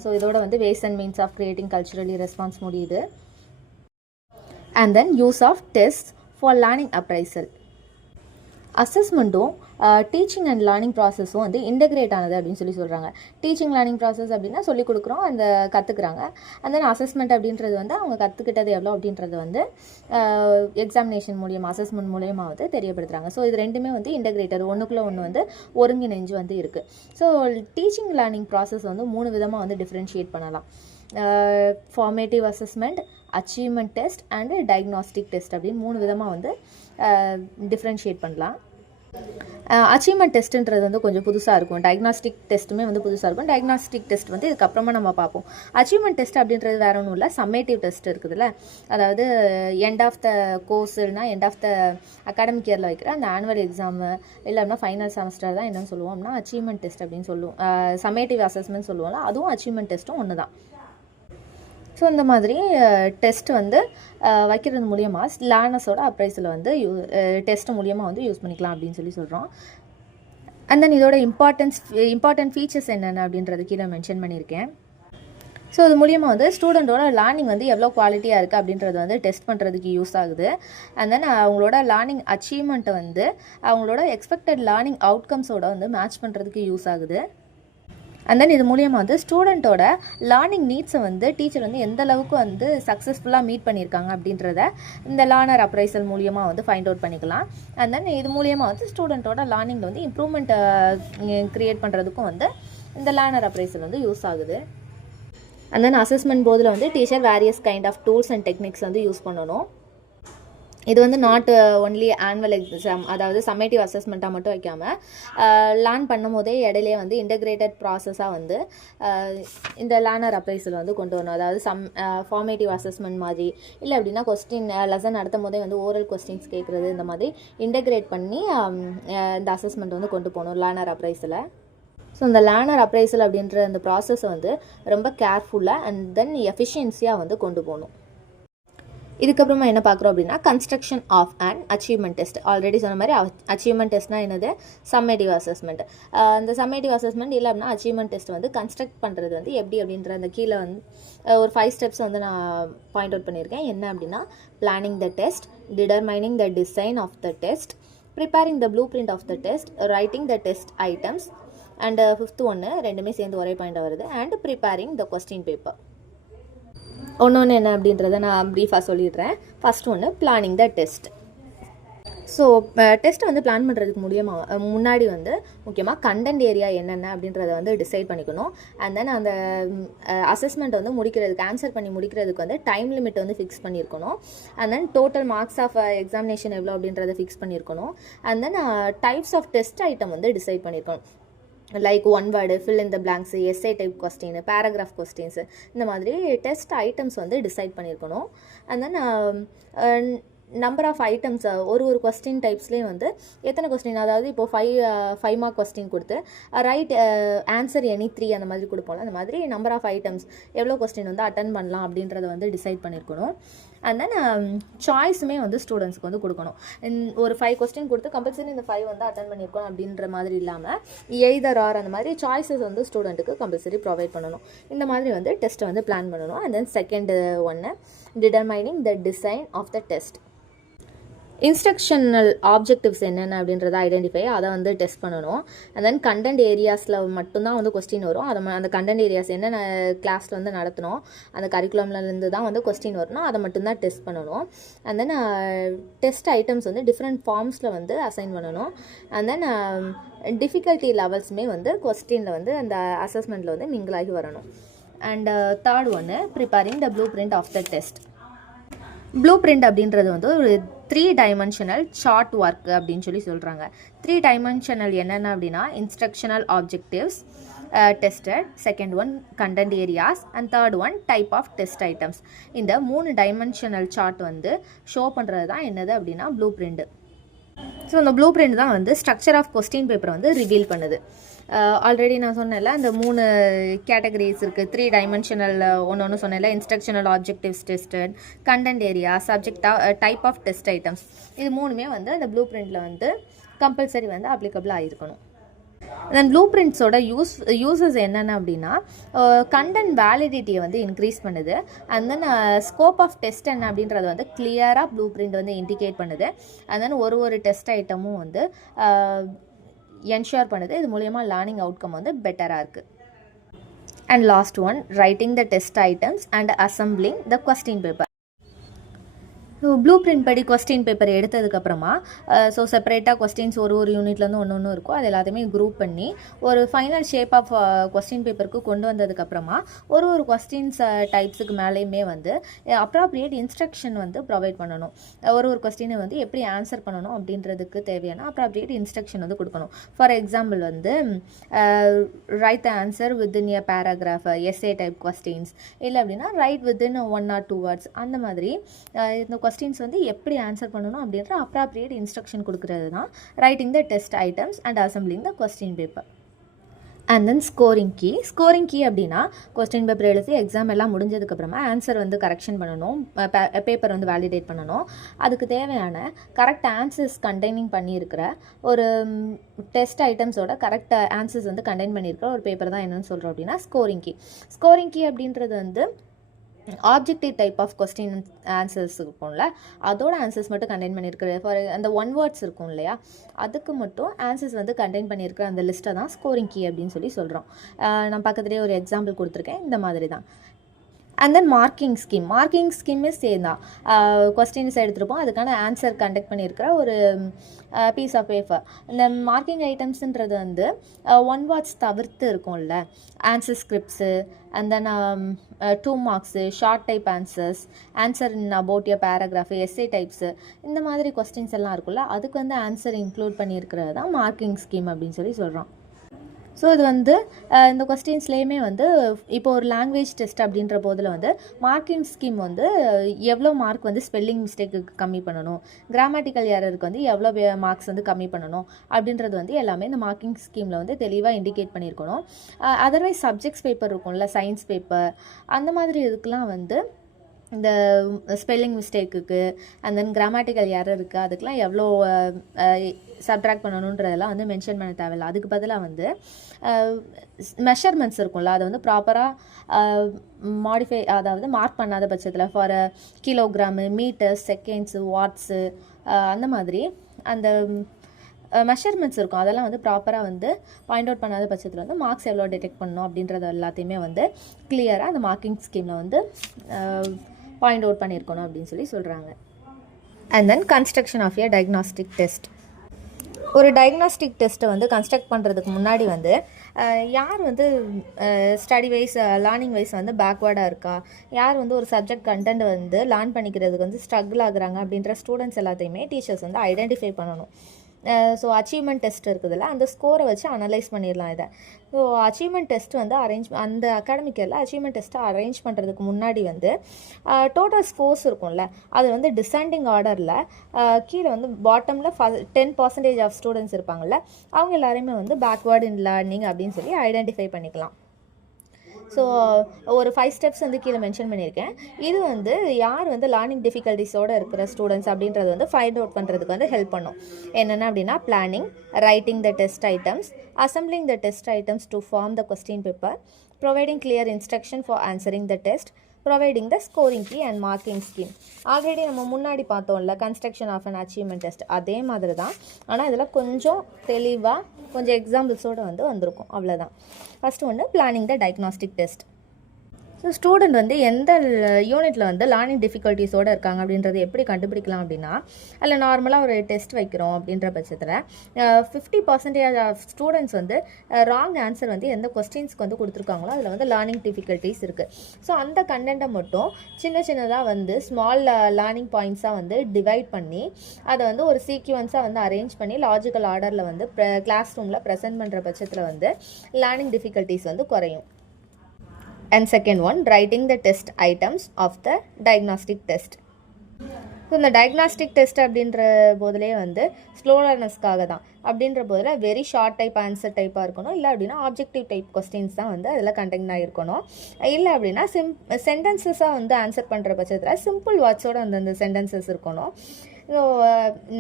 ஸோ இதோட வந்து ways and means of creating culturally response முடியுது. And then use of test for learning appraisal. அசஸ்மெண்ட்டும் டீச்சிங் அண்ட் லேர்னிங் ப்ராசஸும் வந்து இன்டெகிரேட் ஆனது அப்படின்னு சொல்கிறாங்க. டீச்சிங் லேர்னிங் ப்ராசஸ் அப்படின்னா சொல்லிக் கொடுக்குறோம், அந்த கற்றுக்குறாங்க. அந்த அசஸ்மெண்ட் அப்படின்றது வந்து அவங்க கற்றுக்கிட்டது எவ்வளோ அப்படின்றது வந்து எக்ஸாமினேஷன் மூலியமாக அசஸ்மெண்ட் மூலியமாக வந்து தெரியப்படுத்துகிறாங்க. ஸோ இது ரெண்டுமே வந்து இன்டெகிரேட்டர், ஒன்றுக்குள்ளே ஒன்று வந்து ஒருங்கிணைஞ்சு வந்து இருக்குது. ஸோ டீச்சிங் லேர்னிங் ப்ராசஸ் வந்து 3 விதமாக வந்து டிஃப்ரென்ஷியேட் பண்ணலாம். Formative assessment, achievement test and diagnostic test அப்படின்னு 3 விதமாக வந்து டிஃப்ரென்ஷியேட் பண்ணலாம். அச்சீவ்மெண்ட் டெஸ்ட்டுன்றது வந்து கொஞ்சம் புதுசாக இருக்கும். டயக்னாஸ்டிக் டெஸ்ட்டுமே வந்து புதுசாக இருக்கும். டயக்னாஸ்டிக் டெஸ்ட் வந்து இதுக்கப்புறமா நம்ம பார்ப்போம். அச்சீவ்மெண்ட் டெஸ்ட் அப்படின்றது வேறு ஒன்றும் இல்லை, சம்மேட்டிவ் டெஸ்ட் இருக்குதுல்ல, அதாவது எண்ட் ஆஃப் த கோர்ஸ் இல்லைனா எண்ட் ஆஃப் த அகாடமிக் இயரில் வைக்கிற அந்த ஆனுவல் எக்ஸாமு இல்லை அப்படின்னா ஃபைனல் செமஸ்டர் தான் என்னென்னு சொல்லுவோம் அப்படின்னா அச்சீவ்மெண்ட் டெஸ்ட் அப்படின்னு சொல்லுவோம். சம்மேட்டிவ் அசஸ்மெண்ட் சொல்லுவோம்ல, அதுவும் அச்சீவ்மெண்ட் டெஸ்ட்டும் ஒன்று தான். ஸோ இந்த மாதிரி டெஸ்ட் வந்து வைக்கிறது மூலியமாக லேர்னர்ஸோட அப்ரைஸில் வந்து டெஸ்ட் மூலியமாக வந்து யூஸ் பண்ணிக்கலாம் அப்படின்னு சொல்கிறோம். அண்ட் தென் இதோட இம்பார்ட்டன்ட் ஃபீச்சர்ஸ் என்னென்ன அப்படின்றது கீழே மென்ஷன் பண்ணியிருக்கேன். ஸோ இது மூலியமாக வந்து ஸ்டூடெண்ட்டோட லேர்னிங் வந்து எவ்வளோ குவாலிட்டியாக இருக்குது அப்படின்றது வந்து டெஸ்ட் பண்ணுறதுக்கு யூஸ் ஆகுது. அண்ட் தென் அவங்களோட லேர்னிங் அச்சீவ்மெண்ட்டை வந்து அவங்களோட எக்ஸ்பெக்டட் லேர்னிங் அவுட்கம்ஸோட வந்து மேட்ச் பண்ணுறதுக்கு யூஸ் ஆகுது. அண்ட் தென் இது மூலியமாக வந்து ஸ்டூடெண்ட்டோட லேர்னிங் நீட்ஸை வந்து டீச்சர் வந்து எந்த அளவுக்கு வந்து சக்ஸஸ்ஃபுல்லாக மீட் பண்ணியிருக்காங்க அப்படின்றத இந்த லேர்னர் அப்ரைசல் மூலியமாக வந்து ஃபைண்ட் அவுட் பண்ணிக்கலாம். அண்ட் தென் இது மூலியமாக வந்து ஸ்டூடெண்ட்டோட லேர்னிங்கில் வந்து இம்ப்ரூவ்மெண்ட்டை க்ரியேட் பண்ணுறதுக்கும் வந்து இந்த லேர்னர் அப்ரைசல் வந்து யூஸ் ஆகுது. அண்ட் தென் அசஸ்மெண்ட் போதில் வந்து teacher various kind of tools and techniques வந்து யூஸ் பண்ணணும். இது வந்து நாட் ஒன்லி ஆனுவல் எக்ஸாம், அதாவது சம்மேட்டிவ் அசஸ்மெண்ட்டாக மட்டும் வைக்காமல் லேர்ன் பண்ணும் போதே இடையிலே வந்து இன்டெகிரேட்டட் ப்ராசஸாக வந்து இந்த லேர்னர் அப்ரைசல் வந்து கொண்டு வரணும். அதாவது ஃபார்மேட்டிவ் அசஸ்மெண்ட் மாதிரி இல்லை அப்படின்னா லெசன் நடத்தும் போதே வந்து ஓரல் கொஸ்டின்ஸ் கேட்குறது, இந்த மாதிரி இன்டெகிரேட் பண்ணி இந்த அசஸ்மெண்ட் வந்து கொண்டு போகணும் லேர்னர் அப்ரைஸில். ஸோ இந்த லேர்னர் அப்ரைசல் அப்படின்ற அந்த ப்ராசஸை வந்து ரொம்ப கேர்ஃபுல்லாக அண்ட் தென் எஃபிஷியன்சியாக வந்து கொண்டு போகணும். இதுக்கப்புறமா என்ன பார்க்குறோம் அப்படின்னா construction of and achievement test. Already சொன்ன மாதிரி அச்சீவ்மெண்ட் டெஸ்ட்னால் என்னது, சம்மேட்டிவ் அசஸ்மெண்ட். அந்த சம்மேட்டிவ் அசஸ்மெண்ட் இல்லை அப்படின்னா அச்சீவ்மெண்ட் டெஸ்ட் வந்து கன்ஸ்ட்ரக்ட் பண்ணுறது வந்து எப்படி அப்படின்ற அந்த கீழே வந்து ஒரு 5 ஸ்டெப்ஸ் வந்து நான் பாயிண்ட் அவுட் பண்ணியிருக்கேன். என்ன அப்படின்னா planning the test, determining the design of the test, preparing the blueprint of the test, writing the test items and 5th ஒன்று ரெண்டுமே சேர்ந்து ஒரே பாயிண்டாக வருது, and preparing the question paper. ஒன்று என்ன அப்படின்றத நான் ப்ரீஃபாக சொல்லிடுறேன். ஃபஸ்ட் ஒன்று பிளானிங் த டெஸ்ட். ஸோ டெஸ்ட்டை வந்து பிளான் பண்ணுறதுக்கு முன்னாடி வந்து முக்கியமாக கண்டென்ட் ஏரியா என்னென்ன அப்படின்றத வந்து டிசைட் பண்ணிக்கணும். அண்ட் தென் அந்த அசஸ்மெண்ட் வந்து முடிக்கிறதுக்கு ஆன்சர் பண்ணி முடிக்கிறதுக்கு வந்து டைம் லிமிட் வந்து ஃபிக்ஸ் பண்ணியிருக்கணும். And then total marks of examination எவ்வளோ அப்படின்றத ஃபிக்ஸ் பண்ணியிருக்கணும். And then types of test item வந்து டிசைட் பண்ணியிருக்கணும். Like one word, fill in the blanks, SA type question, paragraph questions, இந்த மாதிரி டெஸ்ட் ஐட்டம்ஸ் வந்து டிசைட் பண்ணியிருக்கணும். And then number of items ஒரு கொஸ்டின் டைப்ஸ்லேயும் வந்து எத்தனை கொஸ்டின், அதாவது இப்போது 5 மார்க் கொஸ்டின் கொடுத்து ரைட் ஆன்சர் எனி 3 அந்த மாதிரி கொடுப்போம்ல, அந்த மாதிரி நம்பர் ஆஃப் ஐட்டம்ஸ் எவ்வளோ கொஸ்டின் வந்து அட்டன் பண்ணலாம் அப்படின்றத வந்து டிசைட் பண்ணியிருக்கணும். அண்ட் தென் சாய்ஸுமே வந்து ஸ்டூடெண்ட்ஸ்க்கு வந்து கொடுக்கணும். ஒரு 5 கொஸ்டின் கொடுத்து கம்பல்சரி இந்த 5 வந்து அட்டன் பண்ணியிருக்கோம் அப்படின்ற மாதிரி இல்லாமல் எய்தர் ஆர் அந்த மாதிரி சாய்ஸஸ் வந்து ஸ்டூடெண்ட்டுக்கு கம்பல்சரி ப்ரொவைட் பண்ணணும். இந்த மாதிரி வந்து டெஸ்ட்டை வந்து பிளான் பண்ணணும். அண்ட் தென் செகண்ட் ஒன்று, determining the design of the test. Instructional objectives என்னென்ன அப்படின்றத ஐடென்டிஃபை, அதை வந்து டெஸ்ட் பண்ணணும். அண்ட் தென் கண்டென்ட் ஏரியாஸில் மட்டும்தான் வந்து கொஸ்டின் வரும். அந்த கண்டென்ட் ஏரியாஸ் என்னென்ன கிளாஸில் வந்து நடத்தணும், அந்த கரிக்குலம்லேருந்து தான் வந்து கொஸ்டின் வரணும், அதை மட்டும்தான் டெஸ்ட் பண்ணணும். அண்ட் தென் டெஸ்ட் ஐட்டம்ஸ் வந்து டிஃப்ரெண்ட் ஃபார்ம்ஸில் வந்து அசைன் பண்ணணும். அண்ட் தென் டிஃபிகல்ட்டி லெவல்ஸுமே வந்து கொஸ்டினில் வந்து அந்த அசஸ்மெண்ட்டில் வந்து மிங்கிள் ஆகி வரணும். அண்ட் தேர்ட் ஒன்று, preparing the blueprint of the test. Blueprint அப்படின்றது வந்து ஒரு 3 டைமென்ஷனல் சார்ட் ஒர்க் அப்படின்னு சொல்கிறாங்க. 3 டைமென்ஷனல் என்னென்ன அப்படின்னா instructional objectives tested, second one content areas, and third one type of test items. இந்த 3 டைமென்ஷனல் சார்ட் வந்து ஷோ பண்ணுறது தான் என்னது அப்படின்னா ப்ளூ பிரிண்ட். ஸோ இந்த ப்ளூ பிரிண்ட் தான் வந்து ஸ்ட்ரக்சர் ஆஃப் கொஸ்டின் பேப்பரை வந்து ரிவீல் பண்ணுது. ஆல்ரெடி நான் சொன்னேன்ல, அந்த 3 கேட்டகரிஸ் இருக்குது. 3 டைமென்ஷனல் ஒன்று சொன்னேன்ல, instructional objectives tested, content area, type of test items. இது 3மே வந்து அந்த ப்ளூ பிரிண்டில் வந்து கம்பல்சரி வந்து அப்ளிகபிள் ஆகிருக்கணும். தென் ப்ளூ பிரிண்ட்ஸோட யூசஸ் என்னென்ன அப்படின்னா கண்டென்ட் வேலிடிட்டியை வந்து இன்க்ரீஸ் பண்ணுது. And then scope of test என்ன அப்படின்றத வந்து கிளியராக ப்ளூ பிரிண்ட் வந்து இண்டிகேட் பண்ணுது. அண்ட் தென் ஒரு டெஸ்ட் ஐட்டமும் வந்து என்ஷூர் பண்ணுது. இது மூலயமா லேர்னிங் அவுட்கம் வந்து பெட்டராக இருக்குது. And last one, writing the test items and assembling the question paper. Blue print படி கொஸ்டின் பேப்பர் எடுத்ததுக்கப்புறமா ஸோ செப்பரேட்டாக கொஸ்டின்ஸ் ஒரு யூனிட்லேருந்து ஒன்று இருக்கும், அது எல்லாத்தையுமே குரூப் பண்ணி ஒரு ஃபைனல் ஷேப் ஆஃப் கொஸ்டின் பேப்பருக்கு கொண்டு வந்ததுக்கப்புறமா ஒரு கொஸ்டின்ஸ் டைப்ஸுக்கு மேலேயுமே வந்து அப்ராப்ரியேட் இன்ஸ்ட்ரக்ஷன் வந்து ப்ரொவைட் பண்ணணும். ஒரு கொஸ்டினை வந்து எப்படி ஆன்சர் பண்ணணும் அப்படின்றதுக்கு தேவையான அப்ராப்ரியேட் இன்ஸ்ட்ரக்ஷன் வந்து கொடுக்கணும். ஃபார் எக்ஸாம்பிள் வந்து write the answer within a paragraph, SA type questions, இல்லை அப்படின்னா ரைட் வித்தின் 1 or 2 words. அந்த மாதிரி இந்த கொஸ்டின்ஸ் வந்து எப்படி ஆன்சர் பண்ணணும் அப்படின்ற அப்ராப்ரியேட் இன்ஸ்ட்ரக்ஷன் கொடுக்கறது தான் writing the test items and assembling the question paper. And then scoring key அப்படின்னா கொஸ்டின் பேப்பர் எழுதி எக்ஸாம் எல்லாம் முடிஞ்சதுக்கப்புறமா ஆன்சர் வந்து கரெக்ஷன் பண்ணணும், பேப்பர் வந்து வேலிடேட் பண்ணணும். அதுக்கு தேவையான கரெக்ட் ஆன்சர்ஸ் கண்டெய்னிங் பண்ணியிருக்கிற ஒரு டெஸ்ட் ஐட்டம்ஸோட கரெக்ட் ஆன்சர்ஸ் வந்து கண்டெயின் பண்ணியிருக்கிற ஒரு பேப்பர் தான் என்னென்னு சொல்கிறோம் அப்படின்னா ஸ்கோரிங் கீ அப்படின்றது வந்து objective type of question answers இருக்கும்ல, அதோட ஆன்சர்ஸ் மட்டும் கண்டெயின் பண்ணியிருக்கிற ஃபார் அந்த 1 words இருக்கும் இல்லையா, அதுக்கு மட்டும் ஆன்சர்ஸ் வந்து கண்டெயின் பண்ணியிருக்கிற அந்த லிஸ்ட்டை தான் ஸ்கோரிங் கீ அப்படின்னு சொல்கிறோம். நான் பக்கத்துலேயே ஒரு எக்ஸாம்பிள் கொடுத்துருக்கேன், இந்த மாதிரி தான். அண்ட் தென் மார்க்கிங் ஸ்கீமே சேம் தான். கொஸ்டின்ஸ் எடுத்துருப்போம், அதுக்கான ஆன்சர் கண்டக்ட் பண்ணியிருக்கிற ஒரு பீஸ் ஆஃப் பேப்பர். இந்த மார்க்கிங் ஐட்டம்ஸுன்றது வந்து 1 words தவிர்த்து இருக்கும்ல, answer scripts, and then 2 marks, short type answer in about a paragraph, SA types, இந்த மாதிரி கொஸ்டின்ஸ் எல்லாம் இருக்குல்ல, அதுக்கு வந்து ஆன்சர் இன்க்ளூட் பண்ணியிருக்கிறது தான் மார்க்கிங் ஸ்கீம் அப்படின்னு சொல்கிறோம். ஸோ இது வந்து இந்த கொஸ்டின்ஸ்லேயுமே வந்து இப்போ ஒரு லாங்குவேஜ் டெஸ்ட் அப்படின்ற போதில் வந்து மார்க்கிங் ஸ்கீம் வந்து எவ்வளோ மார்க் வந்து ஸ்பெல்லிங் மிஸ்டேக்குக்கு கம்மி பண்ணணும், கிராமட்டிக்கல் எரருக்கு வந்து எவ்வளோ மார்க்ஸ் வந்து கம்மி பண்ணணும் அப்படின்றது வந்து எல்லாமே இந்த மார்க்கிங் ஸ்கீமில் வந்து தெளிவாக இண்டிகேட் பண்ணியிருக்கணும். அதர்வைஸ் சப்ஜெக்ட்ஸ் பேப்பர் இருக்கும்ல, சயின்ஸ் பேப்பர், அந்த மாதிரி இதுக்கெலாம் வந்து இந்த ஸ்பெல்லிங் மிஸ்டேக்குக்கு அண்ட் தென் கிராமட்டிக்கல் எரர் இருக்குது, அதுக்கெலாம் எவ்வளோ சப்ட்ராக்ட் பண்ணணுன்றதெல்லாம் வந்து மென்ஷன் பண்ண தேவையில்லை. அதுக்கு பதிலாக வந்து மெஷர்மெண்ட்ஸ் இருக்கும்ல, அதை வந்து ப்ராப்பராக மாடிஃபை, அதாவது மார்க் பண்ணாத பட்சத்தில் for kilogram, metres, seconds, watts, அந்த மாதிரி அந்த மெஷர்மெண்ட்ஸ் இருக்கும், அதெல்லாம் வந்து ப்ராப்பராக வந்து பாயிண்ட் அவுட் பண்ணாத பட்சத்தில் வந்து மார்க்ஸ் எவ்வளோ டிடெக்ட் பண்ணணும் அப்படின்றது எல்லாத்தையுமே வந்து கிளியராக அந்த மார்க்கிங் ஸ்கீமில் வந்து பாயிண்ட் அவுட் பண்ணியிருக்கணும் அப்படின்னு சொல்கிறாங்க. And then construction of a diagnostic test. ஒரு டயக்னாஸ்டிக் டெஸ்ட்டை வந்து கன்ஸ்ட்ரக்ட் பண்ணுறதுக்கு முன்னாடி வந்து யார் வந்து ஸ்டடி வைஸ் லேர்னிங் வைஸ் வந்து பேக்வேர்டாக இருக்கா, யார் வந்து ஒரு சப்ஜெக்ட் கண்டென்ட் வந்து லேர்ன் பண்ணிக்கிறதுக்கு வந்து ஸ்ட்ரகிள் ஆகுறாங்க அப்படின்ற ஸ்டூடெண்ட்ஸ் எல்லாத்தையுமே டீச்சர்ஸ் வந்து ஐடென்டிஃபை பண்ணணும். ஸோ அச்சீவ்மெண்ட் டெஸ்ட் இருக்குதுல்ல, அந்த ஸ்கோரை வச்சு அனலைஸ் பண்ணிடலாம் இதை. ஸோ அச்சீவ்மெண்ட் டெஸ்ட் வந்து அந்த அகாடமிக் இயரில் அச்சீவ்மெண்ட் டெஸ்ட்டை அரேஞ்ச் பண்ணுறதுக்கு முன்னாடி வந்து டோட்டல் ஸ்கோர்ஸ் இருக்கும்ல, அது வந்து டிசெண்டிங் ஆர்டரில் கீழே வந்து பாட்டமில் 10% ஆஃப் ஸ்டூடெண்ட்ஸ் இருப்பாங்கள்ல, அவங்க எல்லாருமே வந்து பேக்வேர்ட் இன் லேர்னிங் அப்படின்னு சொல்லி ஐடென்டிஃபை பண்ணிக்கலாம். ஸோ ஒரு 5 ஸ்டெப்ஸ் வந்து கீழே மென்ஷன் பண்ணியிருக்கேன். இது வந்து யார் வந்து லேர்னிங் டிஃபிகல்ட்டிஸோடு இருக்கிற ஸ்டூடெண்ட்ஸ் அப்படின்றது வந்து ஃபைண்ட் அவுட் பண்ணுறதுக்கு வந்து ஹெல்ப் பண்ணும். என்னென்ன அப்படின்னா planning, writing the test items, assembling the test items to form the question paper, providing clear instruction for answering the test, providing the scoring key and marking scheme. Already நம்ம முன்னாடி பார்த்தோம்ல construction of an achievement test, அதே மாதிரி தான். ஆனால் இதில் கொஞ்சம் தெளிவாக கொஞ்சம் எக்ஸாம்பிள்ஸோடு வந்து வந்திருக்கும், அவ்வளோதான். ஃபஸ்ட்டு ஒன்று பிளானிங் த டயக்னாஸ்டிக் டெஸ்ட். ஸோ ஸ்டூடெண்ட் வந்து எந்த யூனிட்டில் வந்து லேர்னிங் டிஃபிகல்ட்டிஸோடு இருக்காங்க அப்படின்றது எப்படி கண்டுபிடிக்கலாம் அப்படின்னா, அதில் நார்மலாக ஒரு டெஸ்ட் வைக்கிறோம் அப்படின்ற பட்சத்தில் 50% ஆஃப் ஸ்டூடெண்ட்ஸ் வந்து ராங் ஆன்சர் வந்து எந்த கொஸ்டின்ஸ்க்கு வந்து கொடுத்துருக்காங்களோ அதில் வந்து லேர்னிங் டிஃபிகல்ட்டிஸ் இருக்குது. ஸோ அந்த கண்டென்ட்டை மட்டும் சின்ன சின்னதாக வந்து ஸ்மால் லேர்னிங் பாயிண்ட்ஸாக வந்து டிவைட் பண்ணி அதை வந்து ஒரு சீக்வன்ஸாக வந்து அரேஞ்ச் பண்ணி லாஜிக்கல் ஆர்டரில் வந்து கிளாஸ் ரூமில் ப்ரெசென்ட் பண்ணுற பட்சத்தில் வந்து லேர்னிங் டிஃபிகல்ட்டிஸ் வந்து குறையும். And second one, writing the test items of the diagnostic test. So இந்த டயக்னாஸ்டிக் டெஸ்ட் அப்படின்ற போதிலே வந்து ஸ்லோ லேர்னர்ஸ்க்காக தான். அப்படின்ற போதில் வெரி ஷார்ட் டைப் ஆன்சர் டைப்பாக இருக்கணும், இல்லை அப்படின்னா ஆப்ஜெக்டிவ் டைப் கொஸ்டின்ஸ் தான் வந்து அதில் கண்டெக்ட் ஆகிருக்கணும். இல்லை அப்படின்னா சென்டென்சஸாக வந்து ஆன்சர் பண்ணுற பட்சத்தில் சிம்பிள் வேர்ட்ஸோடு அந்த சென்டென்சஸ் இருக்கணும். ஸோ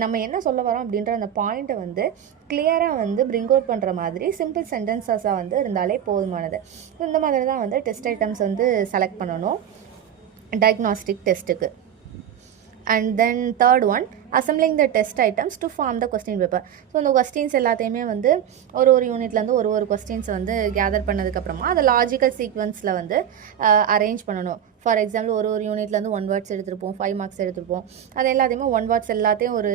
நம்ம என்ன சொல்ல வரோம் அப்படின்ற அந்த பாயிண்ட்டை வந்து கிளியராக வந்து பிரிங் அவுட் பண்ணுற மாதிரி சிம்பிள் சென்டென்சஸாக வந்து இருந்தாலே போதுமானது. ஸோ இந்த மாதிரி தான் வந்து டெஸ்ட் ஐட்டம்ஸ் வந்து செலக்ட் பண்ணணும் டயக்னாஸ்டிக் டெஸ்ட்டுக்கு. And then third one, assembling the test items to form the question paper. So இந்த கொஸ்டின்ஸ் எல்லாத்தையுமே வந்து ஒரு யூனிட்லேருந்து ஒரு கொஸ்டின்ஸ் வந்து கேதர் பண்ணதுக்கப்புறமா அதை லாஜிக்கல் சீக்வன்ஸில் வந்து அரேஞ்ச் பண்ணணும். ஃபார் எக்ஸாம்பிள் ஒரு யூனிட்லேருந்து 1 வேர்ட்ஸ் எடுத்துருப்போம், 5 மார்க்ஸ் எடுத்துருப்போம். அது எல்லாத்தையுமே 1 வேர்ட்ஸ் எல்லாத்தையும் ஒரு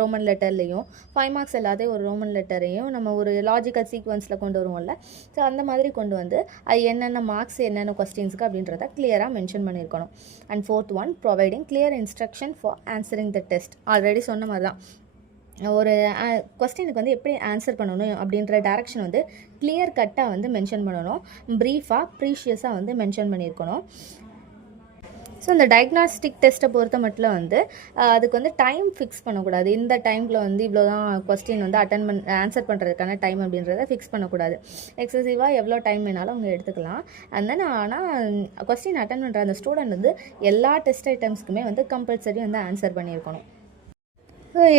ரோமன் லெட்டர்லேயும், 5 மார்க்ஸ் எல்லாத்தையும் ஒரு ரோமன் லெட்டரையும் நம்ம ஒரு லாஜிக்கல் சீக்வன்ஸில் கொண்டு வருவோம்ல. ஸோ அந்த மாதிரி கொண்டு வந்து அது என்னென்ன மார்க்ஸ் என்னென்ன கொஸ்டின்ஸுக்கு அப்படின்றத கிளியராக மென்ஷன் பண்ணியிருக்கணும். And fourth one, providing clear instruction for answering the test. Already சொன்ன மாதிரி தான், ஒரு கொஸ்டினுக்கு வந்து எப்படி ஆன்சர் பண்ணணும் அப்படின்ற டைரக்ஷன் வந்து கிளியர் கட்டாக வந்து மென்ஷன் பண்ணணும். ப்ரீஃபாக ப்ரீஷியஸாக வந்து மென்ஷன் பண்ணியிருக்கணும். ஸோ இந்த டயக்னாஸ்டிக் டெஸ்ட்டை பொறுத்த மட்டும் வந்து அதுக்கு வந்து டைம் ஃபிக்ஸ் பண்ணக்கூடாது. இந்த டைமில் வந்து இவ்வளோ தான் கொஸ்டின் வந்து ஆன்சர் பண்ணுறதுக்கான டைம் அப்படின்றத ஃபிக்ஸ் பண்ணக்கூடாது. எக்ஸசிவாக எவ்வளோ டைம் வேணாலும் அவங்க எடுத்துக்கலாம். அண்ட் தென் ஆனால் கொஸ்டின் அட்டன் பண்ணுற அந்த ஸ்டூடெண்ட் வந்து எல்லா டெஸ்ட் ஐட்டம்ஸ்க்குமே வந்து கம்பல்சரி வந்து ஆன்சர் பண்ணியிருக்கணும்.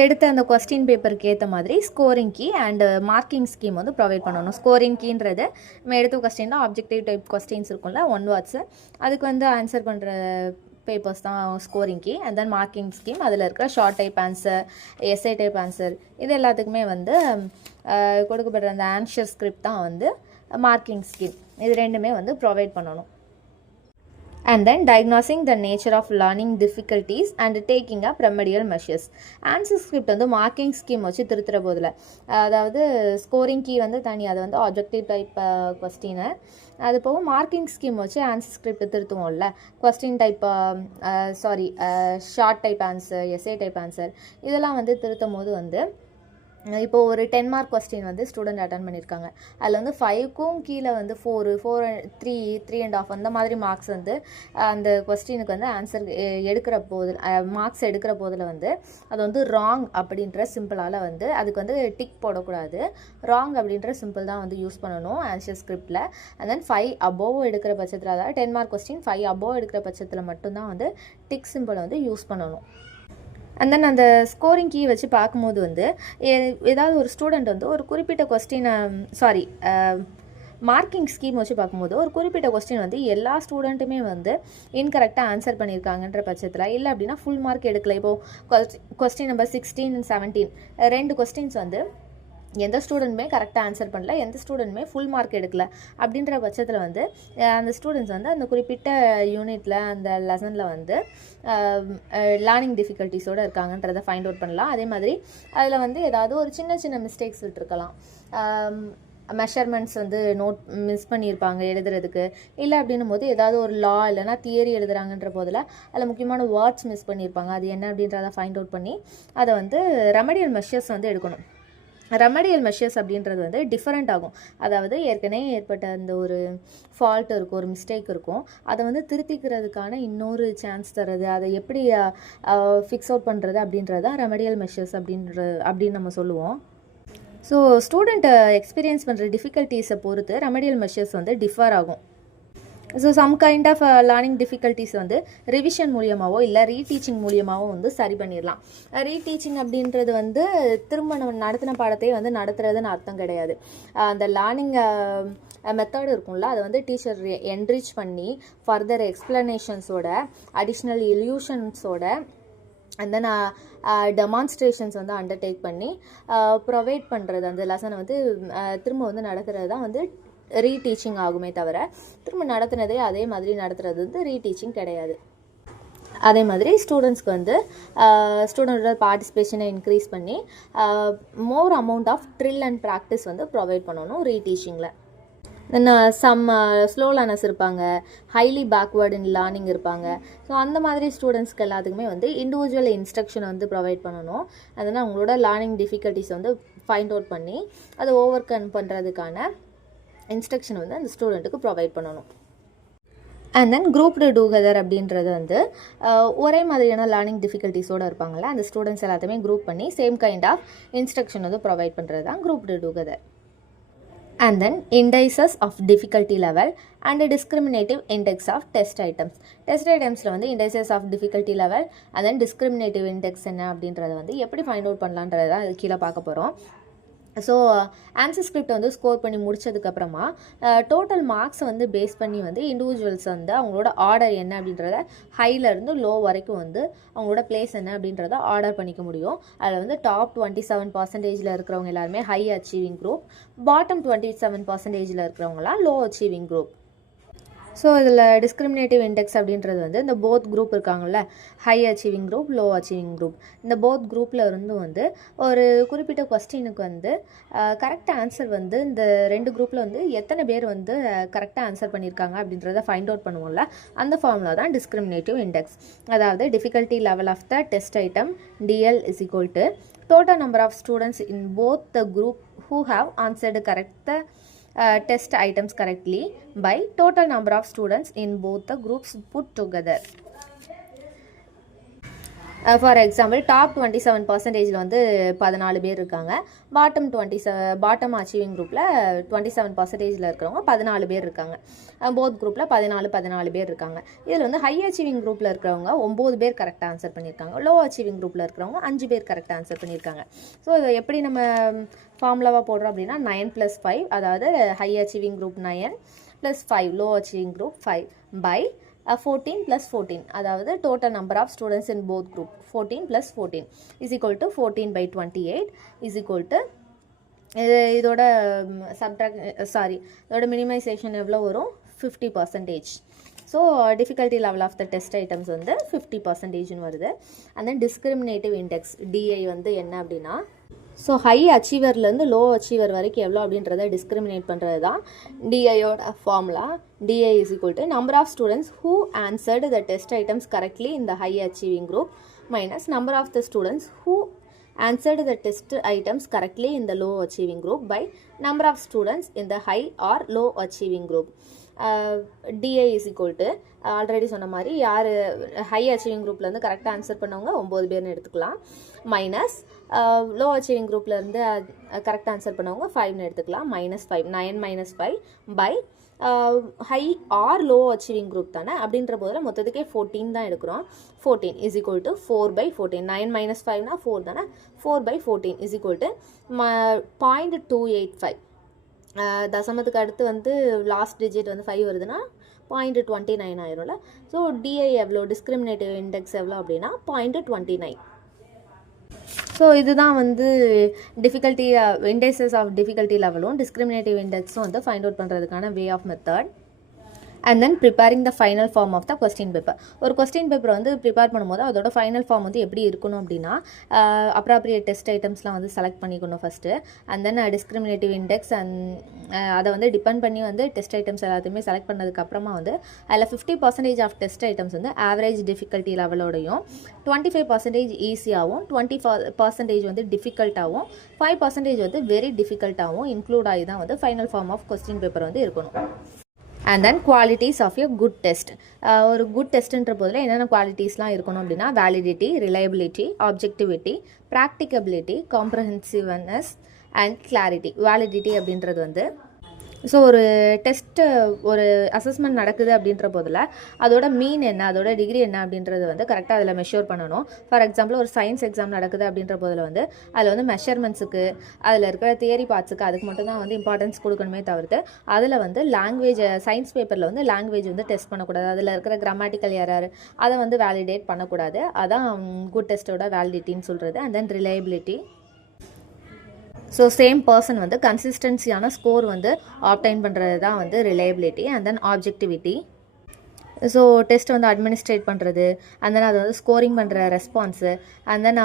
எடுத்த அந்த கொஸ்டின் பேப்பருக்கு ஏற்ற மாதிரி scoring key and marking scheme வந்து ப்ரொவைட் பண்ணணும். ஸ்கோரிங் கீன்றது நம்ம எடுத்த கொஸ்டின்னா ஆப்ஜெக்டிவ் டைப் கொஸ்டின்ஸ் இருக்கும்ல, 1 வேர்ட்ஸு, அதுக்கு வந்து ஆன்சர் பண்ணுற பேப்பர்ஸ் தான் scoring key. And then marking scheme, அதில் இருக்கிற short type answer, SA type answer, இது எல்லாத்துக்குமே வந்து கொடுக்கப்படுற அந்த ஆன்சர் ஸ்கிரிப்ட் தான் வந்து மார்க்கிங் ஸ்கீம். இது ரெண்டுமே வந்து ப்ரொவைட் பண்ணணும். And then diagnosing the nature of learning difficulties and taking up remedial measures. Answer script வந்து மார்க்கிங் ஸ்கீம் வச்சு திருத்துற போதில், அதாவது ஸ்கோரிங் கீ வந்து தனி, அது வந்து ஆப்ஜெக்டிவ் டைப் கொஸ்டினை, அது போக மார்க்கிங் ஸ்கீம் வச்சு ஆன்சர் ஸ்கிரிப்ட் திருத்துவோம்ல, question type short type answer, SA type answer, இதெல்லாம் வந்து திருத்தும் போது வந்து இப்போது ஒரு 10 மார்க் கொஸ்டின் வந்து ஸ்டூடெண்ட் அட்டன் பண்ணியிருக்காங்க. அதில் வந்து 5க்கும் கீழே வந்து 4, 3, 3.5 அந்த மாதிரி மார்க்ஸ் வந்து அந்த கொஸ்டினுக்கு வந்து ஆன்சர் எடுக்கிற போதில், மார்க்ஸ் எடுக்கிற போதில் வந்து அது வந்து ராங் அப்படின்ற சிம்பிளால் வந்து அதுக்கு வந்து டிக் போடக்கூடாது. ராங் அப்படின்ற சிம்பிள் தான் வந்து யூஸ் பண்ணணும் ஆன்சர் ஸ்கிரிப்டில். அண்ட் தென் 5 அபோவ் எடுக்கிற பட்சத்தில், அதாவது 10 மார்க் கொஸ்டின் 5 அபோவ் எடுக்கிற பட்சத்தில் மட்டும்தான் வந்து டிக் சிம்பிளை வந்து யூஸ் பண்ணணும். அண்ட் தென் அந்த ஸ்கோரிங் கீ வச்சு பார்க்கும்போது வந்து ஏதாவது ஒரு ஸ்டூடெண்ட் வந்து ஒரு குறிப்பிட்ட கொஸ்டினை மார்க்கிங் ஸ்கீம் வச்சு பார்க்கும்போது ஒரு குறிப்பிட்ட கொஸ்டின் வந்து எல்லா ஸ்டூடெண்ட்டுமே வந்து இன்கரெக்டாக ஆன்சர் பண்ணியிருக்காங்கன்ற பட்சத்தில், இல்லை அப்படின்னா ஃபுல் மார்க் எடுக்கல. இப்போது கொஸ்டின் நம்பர் 16 and 17 2 கொஸ்டின்ஸ் வந்து எந்த ஸ்டூடெண்ட்டுமே கரெக்டாக ஆன்சர் பண்ணல, எந்த ஸ்டூடெண்ட்டுமே ஃபுல் மார்க் எடுக்கல அப்படின்ற பட்சத்தில் வந்து அந்த ஸ்டூடெண்ட்ஸ் வந்து அந்த குறிப்பிட்ட யூனிட்டில் அந்த லெசனில் வந்து லேர்னிங் டிஃபிகல்ட்டிஸோடு இருக்காங்கன்றதை ஃபைண்ட் அவுட் பண்ணலாம். அதே மாதிரி அதில் வந்து ஏதாவது ஒரு சின்ன சின்ன மிஸ்டேக்ஸ் விட்டுருக்கலாம். மெஷர்மெண்ட்ஸ் வந்து நோட் மிஸ் பண்ணியிருப்பாங்க எழுதுறதுக்கு, இல்லை அப்படின்னும் போது ஏதாவது ஒரு லா இல்லைனா தியரி எழுதுறாங்கன்ற போதில் அதில் முக்கியமான வேர்ட்ஸ் மிஸ் பண்ணியிருப்பாங்க. அது என்ன அப்படின்றத ஃபைண்ட் அவுட் பண்ணி அதை வந்து ரெமடியல் மெஷர்ஸ் வந்து எடுக்கணும். ரெமடியல் மெஷர்ஸ் அப்படின்றது வந்து டிஃபரெண்ட் ஆகும். அதாவது ஏற்கனவே ஏற்பட்ட அந்த ஒரு ஃபால்ட் இருக்கும், ஒரு மிஸ்டேக் இருக்கும், அதை வந்து திருத்திக்கிறதுக்கான இன்னொரு சான்ஸ் தர்றது, அதை எப்படி ஃபிக்ஸ் அவுட் பண்ணுறது அப்படின்றது தான் ரெமடியல் மெஷர்ஸ் அப்படின்னு நம்ம சொல்லுவோம். ஸோ ஸ்டூடெண்ட் எக்ஸ்பீரியன்ஸ் பண்ணுற டிஃபிகல்ட்டிஸை பொறுத்து ரெமடியல் மெஷர்ஸ் வந்து டிஃபர் ஆகும். So some kind of learning difficulties வந்து ரிவிஷன் மூலியமாகவோ இல்லை ரீடீச்சிங் மூலியமாகவோ வந்து சரி பண்ணிடலாம். ரீடீச்சிங் அப்படின்றது வந்து திரும்ப நம்ம நடத்தின பாடத்தையே வந்து நடத்துறதுன்னு அர்த்தம் கிடையாது. அந்த லேர்னிங் மெத்தட் இருக்கும்ல, அதை வந்து டீச்சர் என்ரிச் பண்ணி ஃபர்தர் எக்ஸ்ப்ளனேஷன்ஸோட அடிஷ்னல் இல்யூஷன்ஸோட அண்ட் தென் டெமான்ஸ்ட்ரேஷன்ஸ் வந்து அண்டர்டேக் பண்ணி ப்ரொவைட் பண்ணுறது, அந்த லெசனை வந்து திரும்ப வந்து நடத்துகிறது தான் வந்து ரீடீச்சிங் ஆகுமே தவிர திரும்ப நடத்துனதே அதே மாதிரி நடத்துறது வந்து ரீடீச்சிங் கிடையாது. அதே மாதிரி ஸ்டூடெண்ட்ஸ்க்கு வந்து ஸ்டூடெண்ட்டோட பார்ட்டிசிபேஷனை இன்க்ரீஸ் பண்ணி more amount of drill and practice வந்து ப்ரொவைட் பண்ணணும் ரீடீச்சிங்கில். தென் சம் ஸ்லோ லேர்னர்ஸ் இருப்பாங்க, ஹைலி பேக்வேர்ட் இன் லேர்னிங் இருப்பாங்க. ஸோ அந்த மாதிரி ஸ்டூடெண்ட்ஸ்க்கு எல்லாத்துக்குமே வந்து இண்டிவிஜுவல் இன்ஸ்ட்ரக்ஷன் வந்து ப்ரொவைட் பண்ணணும். அதனால் அவங்களோட லேர்னிங் டிஃபிகல்ட்டிஸ் வந்து ஃபைண்ட் அவுட் பண்ணி அதை ஓவர் கம் பண்ணுறதுக்கான இன்ஸ்ட்ரக்ஷன் வந்து அந்த ஸ்டூடெண்ட்டுக்கு ப்ரொவைட் பண்ணணும். அண்ட் தென் குரூப்டு டூகெதர் அப்படின்றது வந்து ஒரே மாதிரியான லேர்னிங் டிஃபிகல்ட்டிஸோடு இருப்பாங்கள்ல, அந்த ஸ்டூடெண்ட்ஸ் எல்லாத்தையுமே குரூப் பண்ணி சேம் கைண்ட் ஆஃப் இன்ஸ்ட்ரக்ஷன் வந்து ப்ரொவைட் பண்ணுறது தான் grouped together. And then indices of difficulty level and a discriminative index of test items. Test itemsல வந்து indices of difficulty level and then discriminative index என்ன அப்படின்றத வந்து எப்படி ஃபைண்ட் அவுட் பண்ணலான்றதை தான் இது கீழே பார்க்க போகிறோம். ஸோ ஆன்சர் ஸ்கிரிப்ட் வந்து ஸ்கோர் பண்ணி முடிச்சதுக்கப்புறமா டோட்டல் மார்க்ஸை வந்து பேஸ் பண்ணி வந்து இண்டிவிஜுவல்ஸ் வந்து அவங்களோட ஆர்டர் என்ன அப்படின்றத ஹைலேருந்து லோ வரைக்கும் வந்து அவங்களோட பிளேஸ் என்ன அப்படின்றத ஆர்டர் பண்ணிக்க முடியும். அதில் வந்து டாப் 27% இருக்கிறவங்க எல்லாருமே ஹை அச்சீவிங் குரூப், பாட்டம் 27% இருக்கிறவங்களாம் லோ அச்சீவிங் குரூப். ஸோ இதில் டிஸ்கிரிமினேட்டிவ் இண்டெக்ஸ் அப்படின்றது வந்து இந்த போத் குரூப் இருக்காங்கள்ல, high achieving group, low achieving group, இந்த போத் குரூப்பில் இருந்தும் வந்து ஒரு குறிப்பிட்ட கொஸ்டினுக்கு வந்து கரெக்டாக ஆன்சர் வந்து இந்த ரெண்டு குரூப்பில் வந்து எத்தனை பேர் வந்து கரெக்டாக ஆன்சர் பண்ணியிருக்காங்க அப்படின்றத ஃபைண்ட் அவுட் பண்ணுவோம்ல, அந்த ஃபார்முலா தான் டிஸ்கிரிமினேட்டிவ் இண்டெக்ஸ். அதாவது difficulty level of the test item DL is equal to total number of students in both the group who have answered correct test items correctly by total number of students in both the groups put together. For example top 27%ல் வந்து 14 பேர் இருக்காங்க, bottom achieving குரூப்பில் 27%ல் இருக்கிறவங்க 14 பேர் இருக்காங்க, both குரூப்பில் 14 பேர் இருக்காங்க. இதில் வந்து ஹை அச்சீவிங் குரூப்பில் இருக்கிறவங்க 9 பேர் கரெக்டாக ஆன்சர் பண்ணியிருக்காங்க, லோ அச்சீவிங் குரூப்பில் இருக்கிறவங்க 5 பேர் கரெக்டாக ஆன்சர் பண்ணியிருக்காங்க. ஸோ இதை எப்படி நம்ம ஃபார்முலாவாக போடுறோம் அப்படின்னா 9 + 5, அதாவது high achieving group 9 + 5 low achieving group 5 by 14 + 14, அதாவது total number of students in both group 14 + 14 is equal to 14/28 is equal to இதோட இதோட மினிமைசேஷன் எவ்வளோ வரும் 50%. So difficulty level of the test items வந்து 50% வருது. And then discriminative index DI வந்து என்ன அப்படின்னா, ஸோ ஹை அச்சீவர்லேருந்து லோ அச்சீவர் வரைக்கும் எவ்வளோ அப்படின்றத டிஸ்கிரிமினேட் பண்ணுறது தான் DIயோட formula. DI is equal to number of students who answered the test items correctly in the high achieving group minus number of the students who answered the test items correctly in the low achieving group by number of students in the high or low achieving group. DI is equal to already சொன்ன மாதிரி யார் high achieving குரூப்லேருந்து கரெக்டாக answer பண்ணவங்க 9 பேர்னு எடுத்துக்கலாம், minus low achieving குரூப்லேருந்து கரெக்டாக answer பண்ணவங்க 5ன்னு எடுத்துக்கலாம், -5 9 - 5 by high or low achieving group தானே அப்படின்ற போதில் மொத்தத்துக்கே 14 தான் எடுக்கிறோம். 14 is equal to 4/14, 9 - 5னா 4 தானே, 4/14 is equal to 0.285. தசமத்துக்கு அடுத்து வந்து லாஸ்ட் டிஜிட் வந்து 5 வருதுன்னா 0.29 ஆயிரும்ல. ஸோ DI எவ்வளோ, டிஸ்கிரிமினேட்டிவ் இண்டெக்ஸ் எவ்வளோ அப்படின்னா 0.29. ஸோ ஸோ இதுதான் வந்து டிஃபிகல்ட்டி இண்டெக்ஸஸ் ஆஃப் டிஃபிகல்ட்டி லெவலும் டிஸ்கிரிமினேட்டிவ் இண்டெக்ஸும் வந்து ஃபைண்ட் அவுட் பண்ணுறதுக்கான way of method. And then preparing the final form of the question paper. ஒரு கொஸ்டின் பேப்பர் வந்து ப்ரிப்பேர் பண்ணும்போது அதோட ஃபைனல் ஃபார்ம் வந்து எப்படி இருக்கணும் அப்படின்னா, அப்ராப்ரியேட் டெஸ்ட் ஐட்டம்ஸ்லாம் வந்து செலக்ட் பண்ணிக்கணும் first. And then discriminative index and அதை வந்து டிபெண்ட் பண்ணி வந்து டெஸ்ட் ஐட்டம்ஸ் எல்லாத்தையுமே செலக்ட் பண்ணதுக்கப்புறமா வந்து அதில் 50% ஆஃப் டெஸ்ட் ஐட்டம்ஸ் வந்து ஆவரேஜ் டிஃபிகல்ட்டி லெவலோடையும் 25% ஈஸியாகவும் 20% வந்து டிஃபிகல்ட்டாகவும் 5% வந்து வெரி டிஃபிகல்ட்டாகவும் இன்க்ளூட் ஆகி தான் வந்து final form of question paper வந்து இருக்கணும். And then qualities of a good test. ஒரு குட் டெஸ்ட்டுன்ற போதில் என்னென்ன குவாலிட்டிஸ்லாம் இருக்கணும் அப்படின்னா, validity, reliability, objectivity, practicability, comprehensiveness and clarity. Validity அப்படின்றது வந்து ஸோ ஒரு டெஸ்ட்டு ஒரு அசஸ்மெண்ட் நடக்குது அப்படின்ற போதில் அதோட மீன் என்ன, அதோட டிகிரி என்ன அப்படின்றது வந்து கரெக்டாக அதில் மெஷர் பண்ணணும். ஃபார் எக்ஸாம்பிள் ஒரு சயின்ஸ் எக்ஸாம் நடக்குது அப்படின்ற போதில் வந்து அதில் வந்து மெஷர்மெண்ட்ஸுக்கு அதில் இருக்கிற தியரி பார்ட்ஸுக்கு அதுக்கு மட்டும்தான் வந்து இம்பார்ட்டன்ஸ் கொடுக்கணுமே தவிர்த்து அதில் வந்து லாங்குவேஜ் சயின்ஸ் பேப்பரில் வந்து லாங்குவேஜ் வந்து டெஸ்ட் பண்ணக்கூடாது. அதில் இருக்கிற கிராமட்டிக்கல் எரர் அதை வந்து வேலிடேட் பண்ணக்கூடாது. அதான் குட் டெஸ்ட்டோட வேலிடிட்டின்னு சொல்கிறது. And then reliability. So same person வந்து கன்சிஸ்டன்சியான ஸ்கோர் வந்து ஆப்டைன் பண்ணுறது தான் வந்து reliability. And then objectivity. So test வந்து அட்மினிஸ்ட்ரேட் பண்ணுறது, அண்ட் தென் அதை வந்து ஸ்கோரிங் பண்ணுற ரெஸ்பான்ஸு, அண்ட் தென்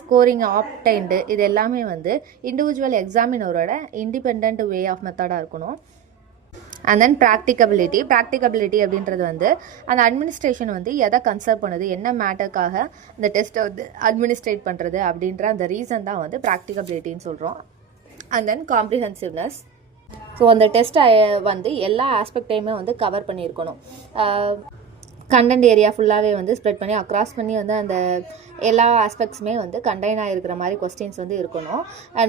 ஸ்கோரிங் ஆப்டைன்டு, இது எல்லாமே வந்து இண்டிவிஜுவல் எக்ஸாமினரோட இண்டிபெண்ட் வே ஆஃப் மெத்தடாக இருக்கணும். அண்ட் தென் ப்ராக்டிகபிலிட்டி அப்படின்றது வந்து அந்த அட்மினிஸ்ட்ரேஷன் வந்து எதை கன்சர்வ் பண்ணுது, என்ன மேட்டருக்காக இந்த டெஸ்ட்டை வந்து அட்மினிஸ்ட்ரேட் பண்ணுறது அப்படின்ற அந்த ரீசன் தான் வந்து ப்ராக்டிகபிலிட்டின்னு சொல்கிறோம். And then காம்ப்ரிஹென்சிவ்னஸ். ஸோ அந்த டெஸ்ட்டை வந்து எல்லா ஆஸ்பெக்டையுமே வந்து கவர் பண்ணியிருக்கணும். கண்டென்ட் ஏரியா ஃபுல்லாகவே வந்து ஸ்ப்ரெட் பண்ணி அக்ராஸ் பண்ணி வந்து அந்த எல்லா ஆஸ்பெக்ட்ஸுமே வந்து கண்டெயின் ஆகிருக்கிற மாதிரி கொஸ்டின்ஸ் வந்து இருக்கணும்.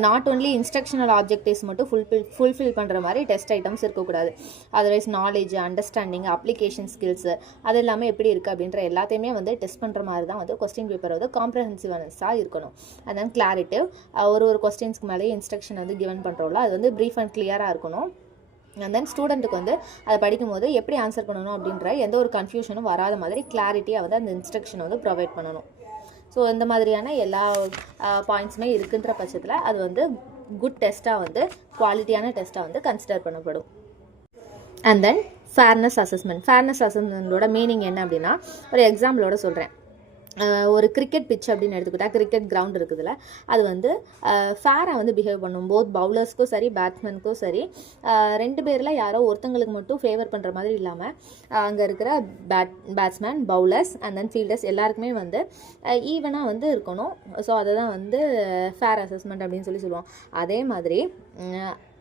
நாட் ஓன்லி இன்ஸ்ட்ரக்ஷனல் ஆப்ஜெக்டிவ்ஸ் மட்டும் ஃபுல்ஃபில் பண்ணுற மாதிரி டெஸ்ட் ஐட்டம்ஸ் இருக்கக்கூடாது. Otherwise knowledge, understanding, application skills அது எல்லாமே எப்படி இருக்குது அப்படின்ற எல்லாத்தையுமே வந்து டெஸ்ட் பண்ணுற மாதிரி தான் வந்து கொஸ்டின் பேப்பர் வந்து காம்ப்ரஹென்சிவ்னஸாக இருக்கணும். And then clarity. ஒரு கொஸ்டின்ஸ்க்கு மேலே இன்ஸ்ட்ரக்ஷன் வந்து கிவன் பண்ணுறோம்ல, அது வந்து ப்ரீஃப் அண்ட் கிளியராக இருக்கணும். அண்ட் தென் ஸ்டூடெண்ட்டுக்கு வந்து அதை படிக்கும்போது எப்படி ஆன்சர் பண்ணணும் அப்படின்ற எந்த ஒரு கன்ஃபியூஷனும் வராத மாதிரி கிளாரிட்டியாக வந்து அந்த இன்ஸ்ட்ரக்ஷனை வந்து ப்ரொவைட் பண்ணணும். ஸோ இந்த மாதிரியான எல்லா பாயிண்ட்ஸுமே இருக்குன்ற பட்சத்தில் அது வந்து குட் டெஸ்ட்டாக வந்து குவாலிட்டியான டெஸ்ட்டாக வந்து கன்சிடர் பண்ணப்படும். அண்ட் தென் ஃபேர்னஸ் அசஸ்மெண்ட்டோட மீனிங் என்ன அப்படின்னா, ஒரு எக்ஸாம்பிளோட சொல்கிறேன். ஒரு கிரிக்கெட் பிட்ச் அப்படின்னு எடுத்துக்கிட்டால் கிரிக்கெட் கிரவுண்ட் இருக்குதுல்ல, அது வந்து ஃபேராக வந்து பிஹேவ் பண்ணும். போத் பவுலர்ஸ்க்கும் சரி பேட்ஸ்மேனுக்கும் சரி, ரெண்டு பேரில் யாரோ ஒருத்தங்களுக்கு மட்டும் ஃபேவர் பண்ணுற மாதிரி இல்லாமல் அங்கே இருக்கிற batsman, bowlers and then fielders எல்லாருக்குமே வந்து ஈவனாக வந்து இருக்கணும். ஸோ அதை தான் வந்து ஃபேர் அசஸ்மெண்ட் அப்படின்னு சொல்லுவோம். அதே மாதிரி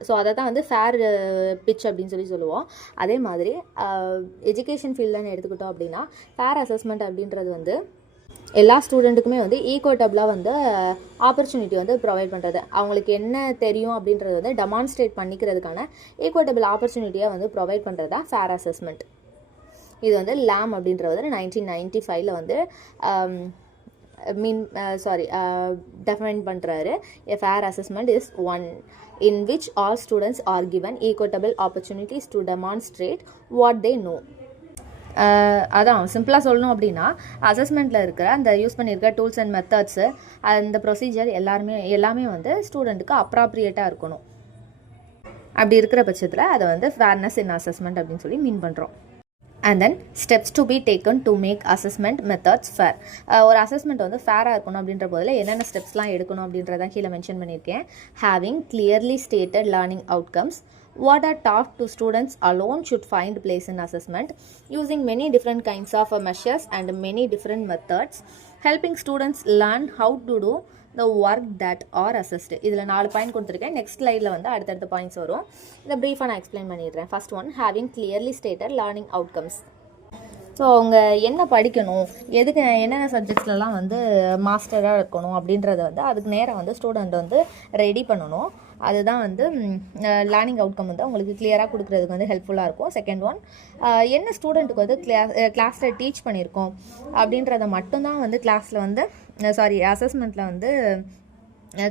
ஸோ அதை தான் வந்து ஃபேர் பிட்ச் அப்படின்னு சொல்லுவோம். அதே மாதிரி எஜுகேஷன் ஃபீல்டுன்னு எடுத்துக்கிட்டோம் அப்படின்னா ஃபேர் அசஸ்மெண்ட் அப்படின்றது வந்து எல்லா ஸ்டூடெண்ட்டுக்குமே வந்து ஈக்குவட்டபிளாக வந்து ஆப்பர்ச்சுனிட்டி வந்து ப்ரொவைட் பண்ணுறது, அவங்களுக்கு என்ன தெரியும் அப்படின்றது வந்து டெமான்ஸ்ட்ரேட் பண்ணிக்கிறதுக்கான ஈக்குவட்டபிள் ஆப்பர்ச்சுனிட்டியாக வந்து ப்ரொவைட் பண்ணுறது தான் ஃபேர் அசஸ்மெண்ட். இது வந்து லாம் அப்படின்றது 1995 வந்து டெஃபைன் பண்ணுறாரு. A fair assessment is one in which all students are given equitable opportunities to demonstrate what they know. அதான் சிம்பிளாக சொல்லணும் அப்படின்னா, அசஸ்மெண்ட்டில் இருக்கிற அந்த யூஸ் பண்ணியிருக்க டூல்ஸ் அண்ட் மெத்தட்ஸு அந்த ப்ரொசீஜர் எல்லாமே வந்து ஸ்டூடெண்ட்டுக்கு அப்ராப்ரியேட்டாக இருக்கணும். அப்படி இருக்கிற பட்சத்தில் அதை வந்து ஃபேர்னஸ் இன் அசஸ்மெண்ட் அப்படின்னு சொல்லி மீன் பண்ணுறோம். And then steps to be taken to make assessment methods fair. ஒரு அசஸ்மெண்ட் வந்து ஃபேராக இருக்கணும் அப்படின்ற போதில் என்னென்ன ஸ்டெப்ஸ்லாம் எடுக்கணும் அப்படின்றதான் கீழே மென்ஷன் பண்ணியிருக்கேன். Having clearly stated learning outcomes. What are taught to students alone should find place in assessment, using many different kinds of measures and many different methods, helping students learn how to do the work that are assessed. இதில் 4 point கொடுத்துருக்கேன். Next ஸ்லைடில் வந்து அடுத்தடுத்த points வரும். இதை ப்ரீஃபாக நான் explain பண்ணிடுறேன். First one, having clearly stated learning outcomes. So அவங்க என்ன படிக்கணும், எதுக்கு என்னென்ன சப்ஜெக்ட்ஸ்லாம் வந்து மாஸ்டராக இருக்கணும் அப்படின்றத வந்து அதுக்கு நேரம் வந்து ஸ்டூடெண்ட் வந்து ரெடி பண்ணணும். அதுதான் வந்து லேர்னிங் அவுட்கம் வந்து அவங்களுக்கு கிளியராக கொடுக்குறதுக்கு வந்து ஹெல்ப்ஃபுல்லாக இருக்கும். செகண்ட் ஒன், என்ன ஸ்டூடெண்ட்டுக்கு வந்து கிளாஸில் டீச் பண்ணியிருக்கோம் அப்படின்றத மட்டும்தான் வந்து கிளாஸில் வந்து அசஸ்மெண்ட்டில் வந்து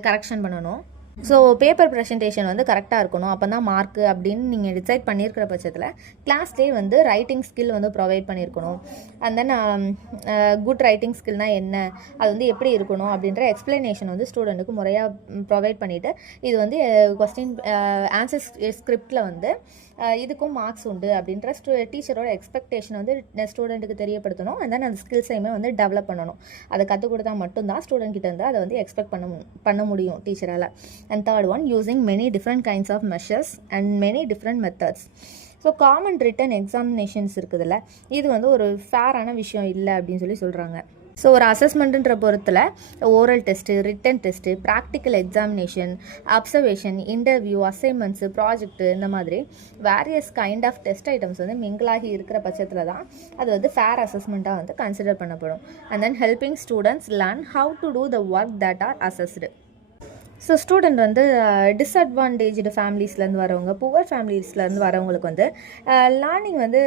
கரெக்ஷன் பண்ணணும். ஸோ பேப்பர் ப்ரெசன்டேஷன் வந்து கரெக்டாக இருக்கணும், அப்போ தான் மார்க்கு அப்படின்னு நீங்கள் டிசைட் பண்ணியிருக்கிற பட்சத்தில் கிளாஸ்லேயே வந்து ரைட்டிங் ஸ்கில் வந்து ப்ரொவைட் பண்ணியிருக்கணும். அண்ட் தென் குட் ரைட்டிங் ஸ்கில்னால் என்ன, அது வந்து எப்படி இருக்கணும் அப்படின்ற எக்ஸ்ப்ளனேஷன் வந்து ஸ்டூடெண்ட்டுக்கு முறையாக ப்ரொவைட் பண்ணிவிட்டு, இது வந்து கொஸ்டின் ஆன்சர் ஸ்கிரிப்டில் வந்து இதுக்கும் மார்க்ஸ் உண்டு அப்படின்ற டீச்சரோட எக்ஸ்பெக்டேஷன் வந்து ஸ்டூடெண்ட்டுக்கு தெரியப்படுத்தணும். அண்ட் தென் அந்த ஸ்கில்ஸையுமே வந்து டெவலப் பண்ணணும். அதை கற்றுக் கொடுத்தா மட்டும்தான் ஸ்டூடெண்ட் கிட்ட வந்து அதை வந்து எக்ஸ்பெக்ட் பண்ண முடியும் டீச்சரால். And third one, using many different kinds of measures and many different methods. So common written examinations இருக்குதுல்ல, இது வந்து ஒரு ஃபேரான விஷயம் இல்லை அப்படின்னு சொல்கிறாங்க. ஸோ ஒரு அசஸ்மெண்ட்டுன்ற பொறுத்தில் oral test, written test, practical examination, observation, interview, assignments, project, இந்த மாதிரி various kind of test items வந்து மிங்கிளாகி இருக்கிற பட்சத்தில் தான் அது வந்து ஃபேர் அசஸ்மெண்ட்டாக வந்து கன்சிடர் பண்ணப்படும். And then helping students learn how to do the work that are assessed. So student வந்து டிஸ்அட்வான்டேஜ்டு ஃபேமிலிஸ்லேருந்து வரவங்க, புவர் ஃபேமிலிஸ்லேருந்து வரவங்களுக்கு வந்து லேர்னிங் வந்து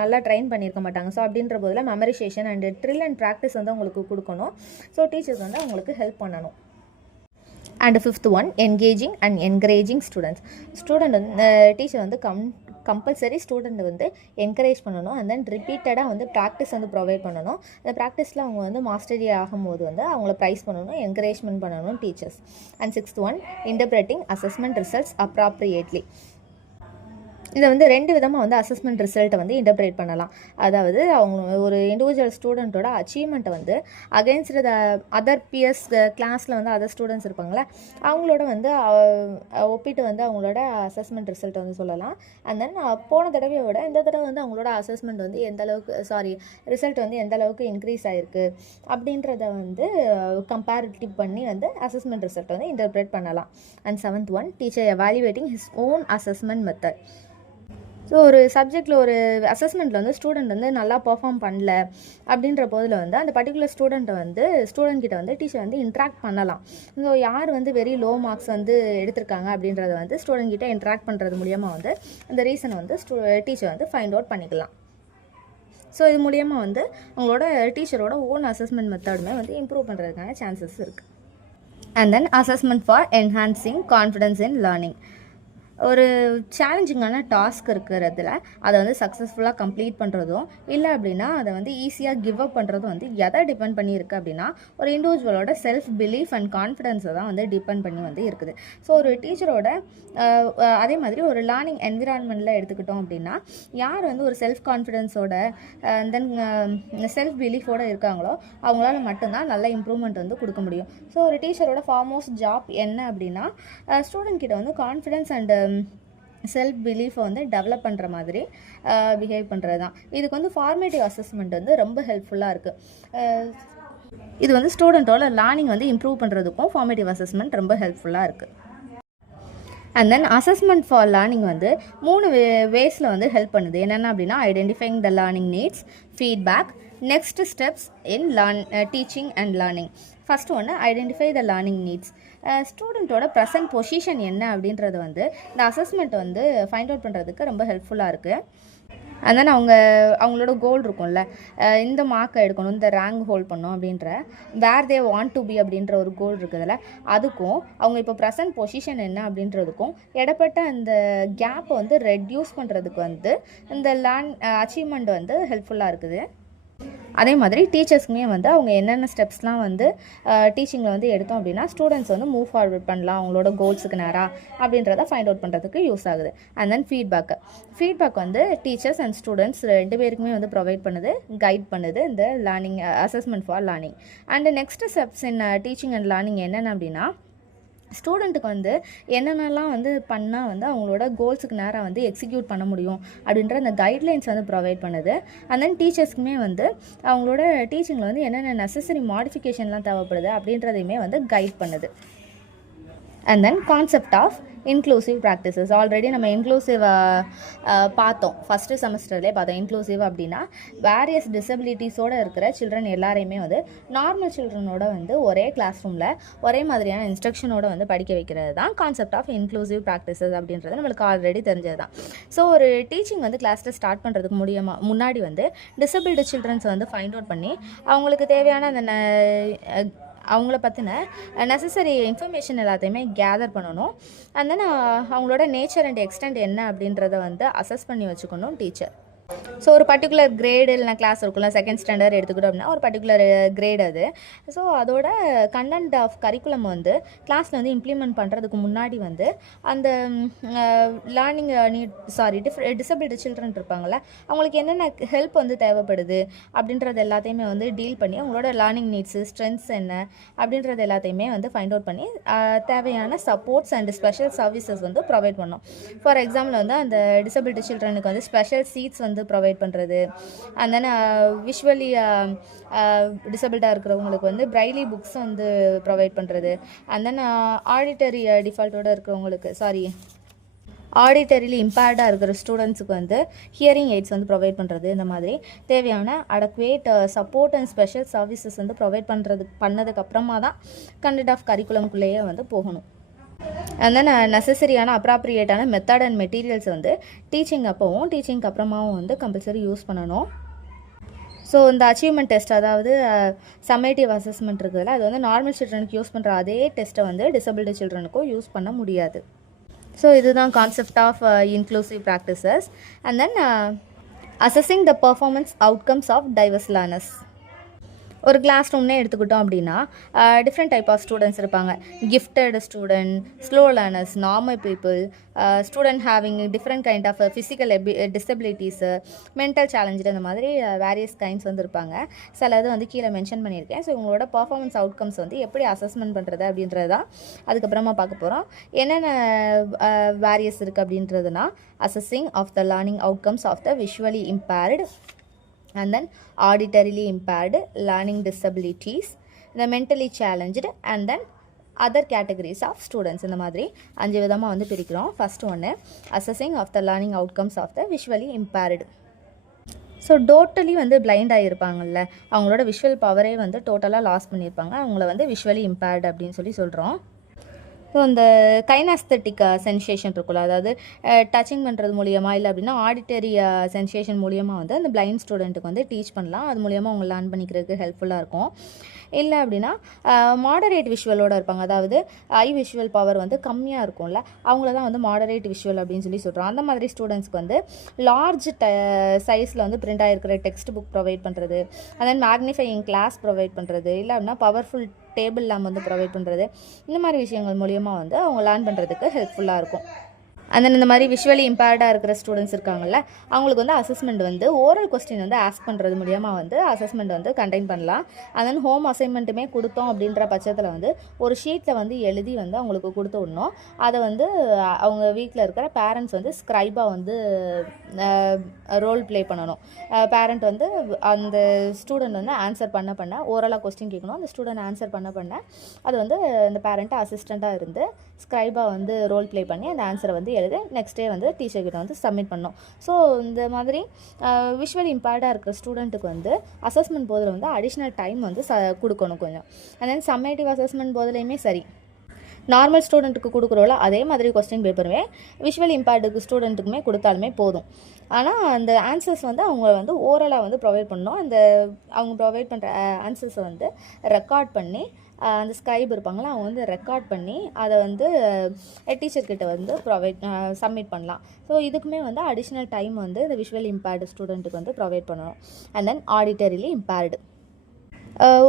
நல்லா ட்ரெயின் பண்ணியிருக்க மாட்டாங்க. ஸோ அப்படின்ற போதில் memorisation and drill and practice வந்து அவங்களுக்கு கொடுக்கணும். ஸோ டீச்சர்ஸ் வந்து அவங்களுக்கு ஹெல்ப் பண்ணணும். And fifth one, engaging and encouraging students. Student வந்து டீச்சர் வந்து கம்பல்சரி ஸ்டூடெண்ட் வந்து என்கரேஜ் பண்ணணும். அண்ட் தென் ரிப்பீட்டடாக வந்து ப்ராக்டிஸ் வந்து ப்ரொவைட் பண்ணணும். அந்த ப்ராக்டிஸில் அவங்க வந்து மாஸ்டரி ஆகும்போது வந்து அவங்கள ப்ரைஸ் பண்ணணும், என்கரேஜ்மெண்ட் பண்ணணும் teachers. And sixth one, interpreting assessment results appropriately. இதை வந்து ரெண்டு விதமாக வந்து அசஸ்மெண்ட் ரிசல்ட்டை வந்து இன்டர்பிரேட் பண்ணலாம். அதாவது அவங்க ஒரு இண்டிவிஜுவல் ஸ்டூடெண்ட்டோட அச்சீவ்மெண்ட்டை வந்து அகெயின்ஸ்ட் த அதர் பியர்ஸ் கிளாஸில் வந்து அதர் ஸ்டூடெண்ட்ஸ் இருப்பாங்களே, அவங்களோட வந்து ஒப்பிட்டு வந்து அவங்களோட அசஸ்மெண்ட் ரிசல்ட்டை வந்து சொல்லலாம். அண்ட் தென் போன தடவையை விட இந்த தடவை வந்து அவங்களோட அசஸ்மெண்ட் வந்து ரிசல்ட் வந்து எந்த அளவுக்கு இன்க்ரீஸ் ஆகிருக்கு அப்படின்றத வந்து கம்பேரிட்டிவ் பண்ணி வந்து அசஸ்மெண்ட் ரிசல்ட்டை வந்து இன்டர்பிரேட் பண்ணலாம். And seventh one, teacher evaluating his own assessment method. So ஒரு சப்ஜெக்டில் ஒரு அசஸ்மெண்ட்டில் வந்து ஸ்டூடெண்ட் வந்து நல்லா பர்ஃபார்ம் பண்ணல அப்படின்ற போதில் வந்து அந்த பர்டிகுலர் ஸ்டூடெண்ட் கிட்ட வந்து டீச்சர் வந்து இன்ட்ராக்ட் பண்ணலாம். ஸோ யார் வந்து வெரி லோ மார்க்ஸ் வந்து எடுத்திருக்காங்க அப்படின்றத வந்து ஸ்டூடெண்ட் கிட்ட இன்ட்ராக்ட் பண்ணுறது மூலியமாக வந்து அந்த ரீசனை வந்து டீச்சர் வந்து ஃபைண்ட் அவுட் பண்ணிக்கலாம். ஸோ இது மூலியமாக வந்து அவங்களோட டீச்சரோட ஓன் அசஸ்மெண்ட் மெத்தடுமே வந்து இம்ப்ரூவ் பண்ணுறதுக்கான சான்சஸ் இருக்குது. And then assessment for enhancing confidence in learning. ஒரு சேலஞ்சிங்கான டாஸ்க் இருக்கிறதுல அதை வந்து சக்ஸஸ்ஃபுல்லாக கம்ப்ளீட் பண்ணுறதும் இல்லை அப்படின்னா அதை வந்து ஈஸியாக கிவ் அப் பண்ணுறதும் வந்து எதை டிபெண்ட் பண்ணி இருக்குது அப்படின்னா ஒரு இண்டிவிஜுவலோட செல்ஃப் பிலீஃப் அண்ட் கான்ஃபிடென்ஸை தான் வந்து டிபெண்ட் பண்ணி வந்து இருக்குது. ஸோ ஒரு டீச்சரோட அதே மாதிரி ஒரு லேர்னிங் என்விரான்மெண்ட்டில் எடுத்துக்கிட்டோம் அப்படின்னா யார் வந்து ஒரு செல்ஃப் கான்ஃபிடென்ஸோட தென் செல்ஃப் பிலீஃபோடு இருக்காங்களோ அவங்களால மட்டும்தான் நல்ல இம்ப்ரூவ்மெண்ட் வந்து கொடுக்க முடியும். ஸோ ஒரு டீச்சரோட ஃபார்மோஸ்ட் ஜாப் என்ன அப்படின்னா ஸ்டூடெண்ட் கிட்ட வந்து கான்ஃபிடென்ஸ் அண்ட் செல்ஃப் பிலீஃபை வந்து டெவலப் பண்ணுற மாதிரி பிஹேவ் பண்ணுறது தான். இதுக்கு வந்து ஃபார்மேட்டிவ் அசஸ்மெண்ட் வந்து ரொம்ப ஹெல்ப்ஃபுல்லாக இருக்குது. இது வந்து ஸ்டூடெண்ட்டோட லேர்னிங் வந்து இம்ப்ரூவ் பண்ணுறதுக்கும் ஃபார்மேட்டிவ் அசஸ்மெண்ட் ரொம்ப ஹெல்ப்ஃபுல்லாக இருக்குது. And then assessment for learning வந்து 3 வேஸில் வந்து ஹெல்ப் பண்ணுது. என்னென்ன அப்படின்னா identifying the learning needs, feedback, next steps in teaching and learning. First ஒன்று, ஐடென்டிஃபை த லேர்னிங் நீட்ஸ். ஸ்டூடெண்ட்டோட ப்ரெசன்ட் பொசிஷன் என்ன அப்படின்றது வந்து இந்த அசஸ்மெண்ட் வந்து ஃபைண்ட் அவுட் பண்ணுறதுக்கு ரொம்ப ஹெல்ப்ஃபுல்லாக இருக்குது. அண்ட் தென் அவங்களோட கோல் இருக்கும்ல, இந்த மார்க்கை எடுக்கணும், இந்த ரேங்க் ஹோல்ட் பண்ணணும் அப்படின்ற வேர் தே வாண்ட் டு பி அப்படின்ற ஒரு கோல் இருக்குதுல்ல, அதுக்கும் அவங்க இப்போ ப்ரெசன்ட் பொசிஷன் என்ன அப்படின்றதுக்கும் இடப்பட்ட அந்த கேப்பை வந்து ரெட்யூஸ் பண்ணுறதுக்கு வந்து இந்த அச்சீவ்மெண்ட் வந்து ஹெல்ப்ஃபுல்லாக இருக்குது. அதே மாதிரி டீச்சர்ஸ்க்குமே வந்து அவங்க என்னென்ன ஸ்டெப்ஸ்லாம் வந்து டீச்சிங்கில் வந்து எடுத்தோம் அப்படின்னா ஸ்டூடெண்ட்ஸ் வந்து மூவ் ஃபார்வர்ட் பண்ணலாம் அவங்களோட கோல்ஸுக்கு நேராக அப்படின்றத ஃபைண்ட் அவுட் பண்ணுறதுக்கு யூஸ் ஆகுது. அண்ட் தென் ஃபீட்பேக் வந்து டீச்சர்ஸ் அண்ட் ஸ்டூடெண்ட்ஸ் 2 பேருக்குமே வந்து ப்ரொவைட் பண்ணுது, கைட் பண்ணுது இந்த learning assessment for learning. And next steps in teaching and learning என்னென்ன அப்படின்னா ஸ்டூடெண்ட்டுக்கு வந்து என்னென்னலாம் வந்து பண்ணால் வந்து அவங்களோட கோல்ஸுக்கு நேராக வந்து எக்ஸிக்யூட் பண்ண முடியும் அப்படின்ற அந்த கைட்லைன்ஸ் வந்து ப்ரொவைட் பண்ணுது. அண்ட் தென் டீச்சர்ஸ்க்குமே வந்து அவங்களோட டீச்சிங்கில் வந்து என்னென்ன நெசசரி மாடிஃபிகேஷன்லாம் தேவைப்படுது அப்படின்றதையுமே வந்து கைட் பண்ணுது. And then concept of inclusive practices. Already நம்ம இன்க்ளூசிவ் பார்த்தோம், ஃபஸ்ட்டு செமஸ்டர்லேயே பார்த்தோம். இன்க்ளூசிவ் அப்படின்னா வேரியஸ் டிசபிலிட்டிஸோடு இருக்கிற சில்ட்ரன் எல்லாரையுமே வந்து நார்மல் சில்ட்ரனோட வந்து ஒரே கிளாஸ் ரூமில் ஒரே மாதிரியான இன்ஸ்ட்ரக்ஷனோட வந்து படிக்க வைக்கிறது தான் கான்செப்ட் ஆஃப் இன்க்ளூசிவ் ப்ராக்டிசஸ் அப்படின்றது நம்மளுக்கு ஆல்ரெடி தெரிஞ்சது தான். ஸோ ஒரு டீச்சிங் வந்து கிளாஸில் ஸ்டார்ட் பண்ணுறதுக்கு முன்னாடி வந்து டிசபிலிட்டி சில்ட்ரன்ஸை வந்து ஃபைண்ட் அவுட் பண்ணி அவங்களுக்கு தேவையான அந்த அவங்கள பற்றின நெசசரி இன்ஃபர்மேஷன் எல்லாத்தையுமே கேதர் பண்ணணும். அண்ட் தென் அவங்களோட நேச்சர் அண்ட் எக்ஸ்டெண்ட் என்ன அப்படின்றத வந்து அசஸ் பண்ணி வச்சுக்கணும் டீச்சர். ஸோ ஒரு பர்டிகுலர் கிரேடு இல்லைனா கிளாஸ் இருக்குல்ல, செகண்ட் ஸ்டாண்டர்ட் எடுத்துக்கிட்டோம் அப்படின்னா ஒரு பர்டிகுலர் கிரேட் அது. ஸோ அதோட கண்டென்ட் ஆஃப் கரிக்குலம் வந்து கிளாஸில் வந்து இம்ப்ளிமெண்ட் பண்ணுறதுக்கு முன்னாடி வந்து அந்த லேர்னிங் டிசபிலிட்டி சில்ட்ரன் இருப்பாங்கள்ல, அவங்களுக்கு என்னென்ன ஹெல்ப் வந்து தேவைப்படுது அப்படின்றது எல்லாத்தையுமே வந்து டீல் பண்ணி அவங்களோட லேர்னிங் நீட்ஸு, ஸ்ட்ரென்த்ஸ் என்ன அப்படின்றது எல்லாத்தையுமே வந்து ஃபைண்ட் அவுட் பண்ணி தேவையான சப்போர்ட்ஸ் அண்ட் ஸ்பெஷல் சர்வீசஸ் வந்து ப்ரொவைட் பண்ணோம். ஃபார் எக்ஸாம்பிள் வந்து அந்த டிசபிலிட்டி சில்ட்ரனுக்கு வந்து ஸ்பெஷல் சீட்ஸ் வந்து ப்ரொவைட் பண்ணுறது. அண்ட் தென் விஷுவலி டிசபிள்டாக இருக்கிறவங்களுக்கு வந்து பிரைலி புக்ஸ் வந்து ப்ரொவைட் பண்ணுறது. அண்ட் தென் ஆடிட்டரி டிஃபால்ட்டோடு இருக்கிறவங்களுக்கு ஆடிட்டரிலி இம்பேர்டாக இருக்கிற ஸ்டூடெண்ட்ஸுக்கு வந்து ஹியரிங் எய்ட்ஸ் வந்து ப்ரொவைட் பண்ணுறது. இந்த மாதிரி தேவையான adequate support and special services வந்து ப்ரொவைட் பண்ணதுக்கப்புறமா தான் கண்டென்ட் ஆஃப் கரிக்குலம்குள்ளேயே வந்து போகணும். அண்ட் தென் நெசசரியான அப்ராப்ரியேட்டான மெத்தட் அண்ட் மெட்டீரியல்ஸ் வந்து டீச்சிங்க்கு அப்புறமாவும் வந்து கம்பல்சரி யூஸ் பண்ணணும். ஸோ இந்த அச்சீவ்மெண்ட் டெஸ்ட், அதாவது சம்மேட்டிவ் அசஸ்மெண்ட் இருக்குதுல்ல, அது வந்து நார்மல் சில்ட்ரனுக்கு யூஸ் பண்ணுற அதே டெஸ்ட்டை வந்து டிசபிலிட்டி சில்ட்ரனுக்கும் யூஸ் பண்ண முடியாது. ஸோ இதுதான் concept of inclusive practices. And then assessing the performance outcomes of diverse learners. ஒரு கிளாஸ் ரூம்னே எடுத்துக்கிட்டோம் அப்படின்னா டிஃப்ரெண்ட் டைப் ஆஃப் ஸ்டூடெண்ட்ஸ் இருப்பாங்க. Gifted student, slow learners, normal people, student having different kind of physical disabilities, mental challenge, அந்த மாதிரி various kinds வந்து இருப்பாங்க. சில இது வந்து கீழே மென்ஷன் பண்ணியிருக்கேன். ஸோ இவங்களோட பர்ஃபார்மன்ஸ் அவுட்கம்ஸ் வந்து எப்படி அசஸ்மெண்ட் பண்ணுறது அப்படின்றது தான் அதுக்கப்புறமா பார்க்க போகிறோம். என்னென்ன வேரியஸ் இருக்குது அப்படின்றதுனா, assessing of the learning outcomes of the visually impaired, and then auditorily impaired, learning disabilities, the mentally challenged, and then other categories of students. இந்த மாதிரி 5 விதமாக வந்து பிரிக்கிறோம். ஃபர்ஸ்ட் ஒன்று assessing of the learning outcomes of the visually impaired. So totally வந்து blind ஆகியிருப்பாங்கல்ல, அவங்களோட visual பவரே வந்து டோட்டலாக லாஸ் பண்ணியிருப்பாங்க. அவங்கள வந்து விஷுவலி இம்பேர்டு அப்படின்னு சொல்கிறோம். ஸோ இந்த கைனாஸ்தட்டிக் சென்சேஷன் இருக்குல்ல, அதாவது டச்சிங் பண்ணுறது மூலியமாக, இல்லை அப்படின்னா ஆடிட்டரி சென்சேஷன் மூலியமாக வந்து அந்த பிளைண்ட் ஸ்டூடெண்ட்டுக்கு வந்து டீச் பண்ணலாம். அது மூலியமாக அவங்க லேர்ன் பண்ணிக்கிறதுக்கு ஹெல்ப்ஃபுல்லாக இருக்கும். இல்லை அப்படின்னா மாடரேட் விஷுவலோடு இருப்பாங்க, அதாவது ஐ விஷுவல் பவர் வந்து கம்மியாக இருக்கும்ல, அவங்கள தான் வந்து மாடரேட் விஷுவல் அப்படின்னு சொல்கிறோம். அந்த மாதிரி ஸ்டூடெண்ட்ஸ்க்கு வந்து லார்ஜ் சைஸில் வந்து பிரிண்ட் ஆகிருக்கிற டெக்ஸ்ட் புக் ப்ரொவைட் பண்ணுறது, and then magnifying glass provide பண்ணுறது, இல்லை அப்படின்னா பவர்ஃபுல் டேபிள் லேம்ப் வந்து ப்ரொவைட் பண்ணுறது, இந்த மாதிரி விஷயங்கள் மூலியமாக வந்து அவங்க லேர்ன் பண்ணுறதுக்கு ஹெல்ப்ஃபுல்லாக இருக்கும். அண்ட் தென் இந்த மாதிரி விஷுவலி இம்பேர்டாக இருக்கிற ஸ்டூடெண்ட்ஸ் இருக்காங்கல்ல, அவங்களுக்கு வந்து அசஸ்மெண்ட் வந்து ஓரல் கொஸ்டின் வந்து ஆஸ்க் பண்ணுறது மூலியமாக வந்து அசஸ்மெண்ட் வந்து கண்டெயின் பண்ணலாம். அண்ட் தென் ஹோம் அசைன்மெண்ட்டுமே கொடுத்தோம் அப்படின்ற பட்சத்தில் வந்து ஒரு ஷீட்டில் வந்து எழுதி வந்து அவங்களுக்கு கொடுத்து விடணும். அதை வந்து அவங்க வீட்டில் இருக்கிற பேரண்ட்ஸ் வந்து ஸ்க்ரைபாக வந்து ரோல் ப்ளே பண்ணணும். பேரண்ட் வந்து அந்த ஸ்டூடெண்ட் வந்து ஆன்சர் பண்ண ஓரலாக கொஸ்டின் கேட்கணும். அந்த ஸ்டூடெண்ட் ஆன்சர் பண்ண அது வந்து அந்த பேரண்ட்டு அசிஸ்டண்ட்டாக இருந்து ஸ்க்ரைபாக வந்து ரோல் ப்ளே பண்ணி அந்த ஆன்சரை வந்து எழுதி நெக்ஸ்ட் டே வந்து டீச்சர்கிட்ட வந்து சப்மிட் பண்ணோம். ஸோ இந்த மாதிரி விஷுவல் இம்பேர்டாக இருக்கிற ஸ்டூடெண்ட்டுக்கு வந்து அசஸ்மெண்ட் போதில் வந்து அடிஷ்னல் டைம் வந்து கொடுக்கணும் கொஞ்சம். அண்ட் தென் சம்மேட்டிவ் அசஸ்மெண்ட் போதிலையுமே சரி, நார்மல் ஸ்டூடெண்ட்டுக்கு கொடுக்குறோம்ல அதே மாதிரி கொஸ்டின் பேப்பருமே விஷுவல் இம்பேர்டுக்கு ஸ்டூடெண்ட்டுக்குமே கொடுத்தாலுமே போதும். ஆனால் அந்த ஆன்சர்ஸ் வந்து அவங்க வந்து ஓரலாக வந்து ப்ரொவைட் பண்ணணும். அந்த அவங்க ப்ரொவைட் பண்ணுற ஆன்சர்ஸை வந்து ரெக்கார்ட் பண்ணி அந்த ஸ்க்ரைப் இருப்பாங்களா, அவங்க வந்து ரெக்கார்ட் பண்ணி அதை வந்து டீச்சர்கிட்ட வந்து சப்மிட் பண்ணலாம். ஸோ இதுக்குமே வந்து அடிஷ்னல் டைம் வந்து இந்த விஷுவல் இம்பேர்டு ஸ்டூடெண்ட்டுக்கு வந்து ப்ரொவைட் பண்ணணும். அண்ட் தென் ஆடிட்டரிலி இம்பேர்டு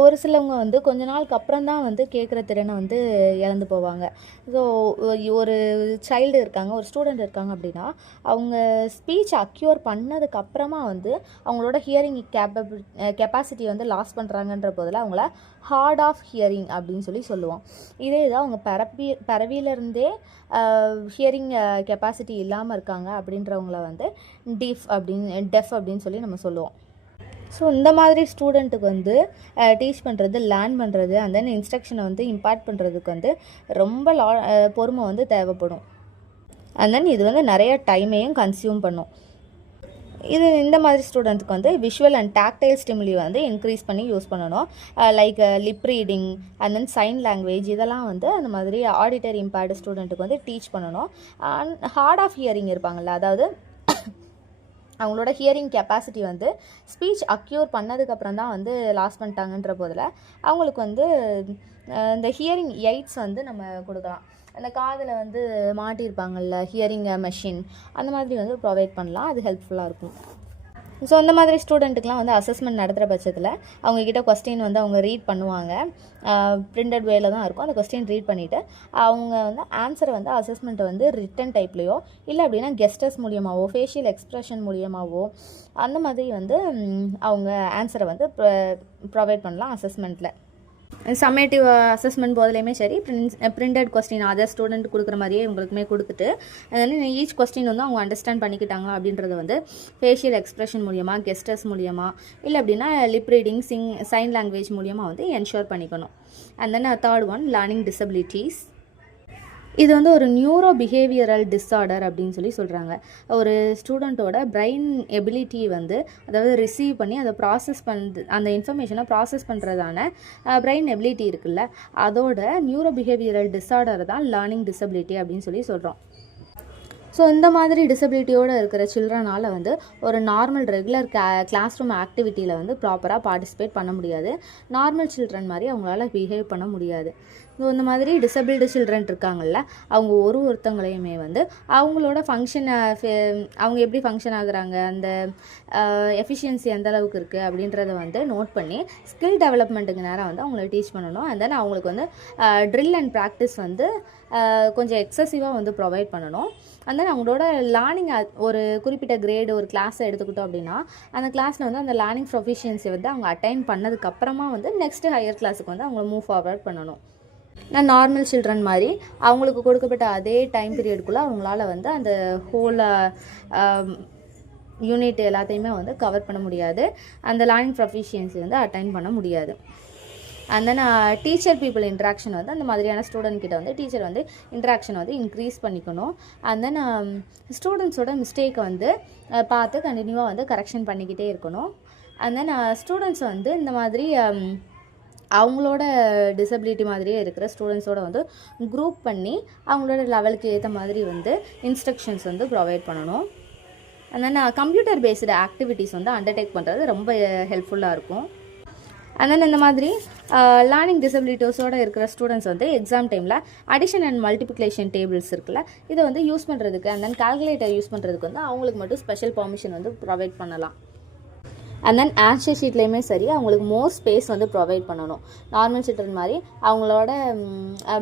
ஒரு சிலவங்க வந்து கொஞ்ச நாளுக்கு அப்புறம் தான் வந்து கேட்குற திறனை வந்து இழந்து போவாங்க. ஸோ ஒரு சைல்டு இருக்காங்க, ஒரு ஸ்டூடெண்ட் இருக்காங்க அப்படின்னா அவங்க ஸ்பீச் அக்யூர் பண்ணதுக்கப்புறமா வந்து அவங்களோட ஹியரிங் கெப்பாசிட்டி வந்து லாஸ் பண்ணுறாங்கன்ற போதில் அவங்கள ஹார்ட் ஆஃப் ஹியரிங் அப்படின்னு சொல்லுவோம். இதே இதை அவங்க பிறவியிலேருந்தே ஹியரிங் கெப்பாசிட்டி இல்லாமல் இருக்காங்க அப்படின்றவங்கள வந்து டெஃப் அப்படின்னு சொல்லி நம்ம சொல்லுவோம். ஸோ இந்த மாதிரி ஸ்டூடெண்ட்டுக்கு வந்து டீச் பண்ணுறது, லேர்ன் பண்ணுறது, அண்ட் தென் இன்ஸ்ட்ரக்ஷனை வந்து இம்பார்ட் பண்ணுறதுக்கு வந்து ரொம்ப பொறுமை வந்து தேவைப்படும். அண்ட் தென் இது வந்து நிறைய டைமையும் கன்சியூம் பண்ணும். இந்த மாதிரி ஸ்டூடெண்ட்டுக்கு வந்து விஷுவல் அண்ட் டாக்டைல் ஸ்டிமுலி வந்து இன்க்ரீஸ் பண்ணி யூஸ் பண்ணணும். Like lip reading and then sign language, இதெல்லாம் வந்து அந்த மாதிரி ஆடிட்டரி இம்பேர்டு ஸ்டூடெண்ட்டுக்கு வந்து டீச் பண்ணணும். அண்ட் ஹார்ட் ஆஃப் ஹியரிங் இருப்பாங்கள்ல, அதாவது அவங்களோட ஹியரிங் கெப்பாசிட்டி வந்து ஸ்பீச் அக்யூர் பண்ணதுக்கப்புறம் தான் வந்து லாஸ் பண்ணிட்டாங்கன்ற போதில் அவங்களுக்கு வந்து இந்த ஹியரிங் எய்ட்ஸ் வந்து நம்ம கொடுக்கலாம். அந்த காதில் வந்து மாட்டியிருப்பாங்கள்ல ஹியரிங் மெஷின், அந்த மாதிரி வந்து ப்ரொவைட் பண்ணலாம். அது ஹெல்ப்ஃபுல்லாக இருக்கும். ஸோ இந்த மாதிரி ஸ்டூடெண்ட்டுக்கெலாம் வந்து அசஸ்மெண்ட் நடத்துகிற பட்சத்தில் அவங்கக்கிட்ட கொஸ்டின் வந்து அவங்க ரீட் பண்ணுவாங்க. பிரிண்டட் வேல தான் இருக்கும். அந்த கொஸ்டின் ரீட் பண்ணிவிட்டு அவங்க வந்து ஆன்சரை வந்து அசஸ்மெண்ட்டை வந்து ரிட்டன் டைப்லேயோ இல்லை அப்படின்னா கெஸ்டர்ஸ் மூலியமாகவோ ஃபேஷியல் எக்ஸ்ப்ரெஷன் மூலியமாகவோ அந்த மாதிரி வந்து அவங்க ஆன்சரை வந்து ப்ரொவைட் பண்ணலாம் அசஸ்மெண்ட்டில். சம்மேட்டிவ் அசஸ்மெண்ட் போதுலேயுமே சரி, பிரிண்டட் கொஸ்டின் அதர் ஸ்டூடெண்ட் கொடுக்குற மாதிரியே இவங்களுக்குமே கொடுத்துட்டு அதனால் ஈச் கொஸ்டின் வந்து அவங்க அண்டர்ஸ்டாண்ட் பண்ணிக்கிட்டாங்களா அப்படின்றத வந்து ஃபேஷியல் எக்ஸ்ப்ரெஷன் மூலியமாக, கெஸ்டர்ஸ் மூலியமாக, இல்லை அப்படின்னா லிப் ரீடிங், சைன் லாங்குவேஜ் மூலியமாக வந்து என்ஷூர் பண்ணிக்கணும். And then third one, learning disabilities. இது வந்து ஒரு நியூரோ பிஹேவியரல் டிஸார்டர் அப்படின்னு சொல்கிறாங்க. ஒரு ஸ்டூடெண்ட்டோட பிரெயின் எபிலிட்டி வந்து, அதாவது ரிசீவ் பண்ணி அதை ப்ராசஸ் அந்த இன்ஃபர்மேஷனை ப்ராசஸ் பண்ணுறதான பிரெயின் எபிலிட்டி இருக்குல்ல, அதோட நியூரோ பிஹேவியரல் டிஸார்டர் தான் லேர்னிங் டிசபிலிட்டி அப்படின்னு சொல்கிறோம். ஸோ இந்த மாதிரி டிசபிலிட்டியோடு இருக்கிற சில்ட்ரனால் வந்து ஒரு நார்மல் ரெகுலர் கிளாஸ் ரூம் ஆக்டிவிட்டியில் வந்து ப்ராப்பராக பார்ட்டிசிபேட் பண்ண முடியாது. நார்மல் சில்ட்ரன் மாதிரி அவங்களால பிஹேவ் பண்ண முடியாது. ஸோ இந்த மாதிரி டிசபிள்டு சில்ட்ரன் இருக்காங்கள்ல, அவங்க ஒருத்தங்களையுமே வந்து அவங்களோட ஃபங்க்ஷனை அவங்க எப்படி ஃபங்க்ஷன் ஆகுறாங்க, அந்த எஃபிஷியன்சி எந்த அளவுக்கு இருக்குது அப்படின்றத வந்து நோட் பண்ணி ஸ்கில் டெவலப்மெண்ட்டுக்கு நேரம் வந்து அவங்கள டீச் பண்ணணும். அண்ட் தென் அவங்களுக்கு வந்து ட்ரில் அண்ட் ப்ராக்டிஸ் வந்து கொஞ்சம் எக்ஸசிவாக வந்து ப்ரொவைட் பண்ணணும். அண்ட் தென் அவங்களோட லேர்னிங் ஒரு குறிப்பிட்ட கிரேடு ஒரு கிளாஸை எடுத்துக்கிட்டோம் அப்படின்னா அந்த கிளாஸில் வந்து அந்த லேர்னிங் ப்ரொஃபிஷியன்சி வந்து அவங்க அட்டைன் பண்ணதுக்கப்புறமா வந்து நெக்ஸ்ட்டு ஹையர் கிளாஸுக்கு வந்து அவங்கள மூவ் ஃபார்வர்ட் பண்ணணும். நான் நார்மல் சில்ட்ரன் மாதிரி அவங்களுக்கு கொடுக்கப்பட்ட அதே டைம் பீரியடுக்குள்ளே அவங்களால வந்து அந்த ஹோல் யூனிட் எல்லாத்தையுமே வந்து கவர் பண்ண முடியாது. அந்த லேர்னிங் ப்ரொஃபிஷியன்சி வந்து அட்டைன் பண்ண முடியாது. And then teacher people interaction வந்து அந்த மாதிரியான ஸ்டூடெண்ட் கிட்ட வந்து டீச்சர் வந்து இன்ட்ராக்ஷன் வந்து இன்க்ரீஸ் பண்ணிக்கணும். அண்ட் தென் ஸ்டூடெண்ட்ஸோட மிஸ்டேக்கை வந்து பார்த்து கண்டினியூவாக வந்து கரெக்ஷன் பண்ணிக்கிட்டே இருக்கணும். அண்ட் தென் ஸ்டூடெண்ட்ஸ் வந்து இந்த மாதிரி அவங்களோட டிசபிலிட்டி மாதிரியே இருக்கிற ஸ்டூடெண்ட்ஸோட வந்து குரூப் பண்ணி அவங்களோட லெவலுக்கு ஏற்ற மாதிரி வந்து இன்ஸ்ட்ரக்ஷன்ஸ் வந்து ப்ரொவைட் பண்ணணும். And then computer based activities வந்து அண்டர்டேக் பண்ணுறது ரொம்ப ஹெல்ப்ஃபுல்லாக இருக்கும். அண்ட் தென் இந்த மாதிரி லேர்னிங் டிசபிலிட்டிஸோடு இருக்கிற ஸ்டூடெண்ட்ஸ் வந்து எக்ஸாம் டைமில் அடிஷன் அண்ட் மல்டிப்ளிகேஷன் டேபிள்ஸ் இருக்குல்ல, இதை வந்து யூஸ் பண்ணுறதுக்கு அண்ட் தென் கால்குலேட்டர் யூஸ் பண்ணுறதுக்கு வந்து அவங்களுக்கு மட்டும் ஸ்பெஷல் பர்மிஷன் வந்து ப்ரொவைட் பண்ணலாம். அண்ட் தென் ஆன்சர் ஷீட்லேயுமே சரி அவங்களுக்கு மோர் ஸ்பேஸ் வந்து ப்ரொவைட் பண்ணணும். நார்மல் சில்ட்ரன் மாதிரி அவங்களோட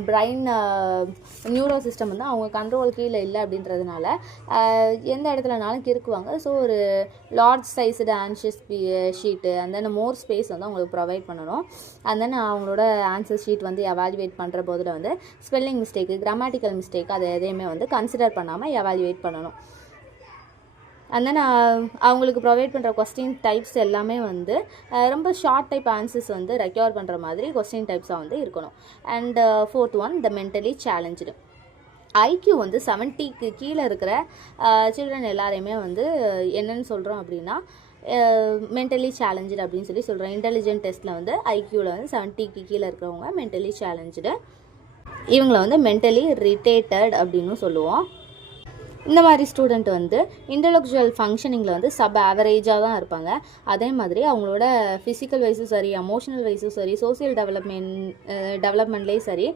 பிரெயின் நியூரோ சிஸ்டம் வந்து அவங்க கண்ட்ரோல் கீழே இல்லை அப்படின்றதுனால எந்த இடத்துலனாலும் கிறுக்குவாங்க. ஸோ ஒரு large sized answer sheet and then more space வந்து அவங்களுக்கு ப்ரொவைட் பண்ணணும். அண்ட் தென் அவங்களோட ஆன்சர் ஷீட் வந்து எவாலுவேட் பண்ணுற போதில் வந்து ஸ்பெல்லிங் மிஸ்டேக்கு, கிராமட்டிக்கல் மிஸ்டேக் அதை எதையுமே வந்து கன்சிடர் பண்ணாமல் எவாலுவேட் பண்ணணும். அண்ட் தென் அவங்களுக்கு ப்ரொவைட் பண்ணுற கொஸ்டின் டைப்ஸ் எல்லாமே வந்து ரொம்ப ஷார்ட் டைப் ஆன்சர்ஸ் வந்து ரெக்யூர் பண்ணுற மாதிரி கொஸ்டின் டைப்ஸாக வந்து இருக்கணும். And fourth one, the mentally challenge. IQ வந்து 70க்கு கீழே இருக்கிற சில்ட்ரன் எல்லாரையுமே வந்து என்னென்னு சொல்கிறோம் அப்படின்னா மென்டலி சேலஞ்சு அப்படின்னு சொல்கிறோம். இன்டெலிஜென்ட் டெஸ்ட்டில் வந்து ஐக்யூவில் வந்து 70க்கு கீழே இருக்கிறவங்க மென்டலி சேலஞ்சு. இவங்களை வந்து மென்டலி ரிட்டேட்டட் அப்படின்னு சொல்லுவோம். இந்த மாதிரி ஸ்டூடெண்ட் வந்து இன்டெலெக்சுவல் ஃபங்க்ஷனிங்கில் வந்து சப் ஆவரேஜாக தான் இருப்பாங்க. அதே மாதிரி அவங்களோட ஃபிசிக்கல் வைஸும் சரி, எமோஷனல் வைஸும் சரி, சோசியல் டெவலப்மெண்ட்லேயும் சரி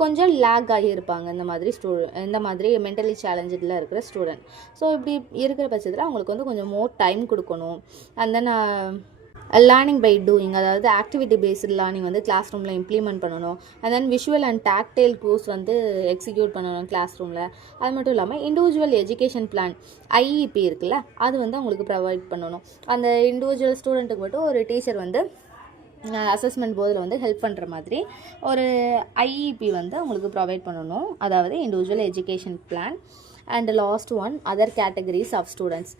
கொஞ்சம் லேக் ஆகியிருப்பாங்க இந்த மாதிரி மென்டலி சேலஞ்சில் இருக்கிற ஸ்டூடெண்ட். ஸோ இப்படி இருக்கிற பட்சத்தில் அவங்களுக்கு வந்து கொஞ்சம் மோர் டைம் கொடுக்கணும். And then learning by doing, அதாவது ஆக்டிவிட்டி பேஸ்டு லேர்னிங் வந்து கிளாஸ் ரூமில் இம்ப்ளிமெண்ட் பண்ணணும். And then visual and tactile course வந்து எக்ஸிக்யூட் பண்ணணும் கிளாஸ் ரூமில். அது மட்டும் இல்லாமல் இண்டிவிஜுவல் எஜுகேஷன் பிளான் ஐஇபி இருக்குல்ல, அது வந்து அவங்களுக்கு ப்ரொவைட் பண்ணணும். அந்த இண்டிவிஜுவல் ஸ்டூடெண்ட்டுக்கு மட்டும் ஒரு டீச்சர் வந்து அசஸ்மெண்ட் போதில் வந்து ஹெல்ப் பண்ணுற மாதிரி ஒரு ஐஇபி வந்து அவங்களுக்கு ப்ரொவைட் பண்ணணும், அதாவது individual education plan. And last one, other categories of students.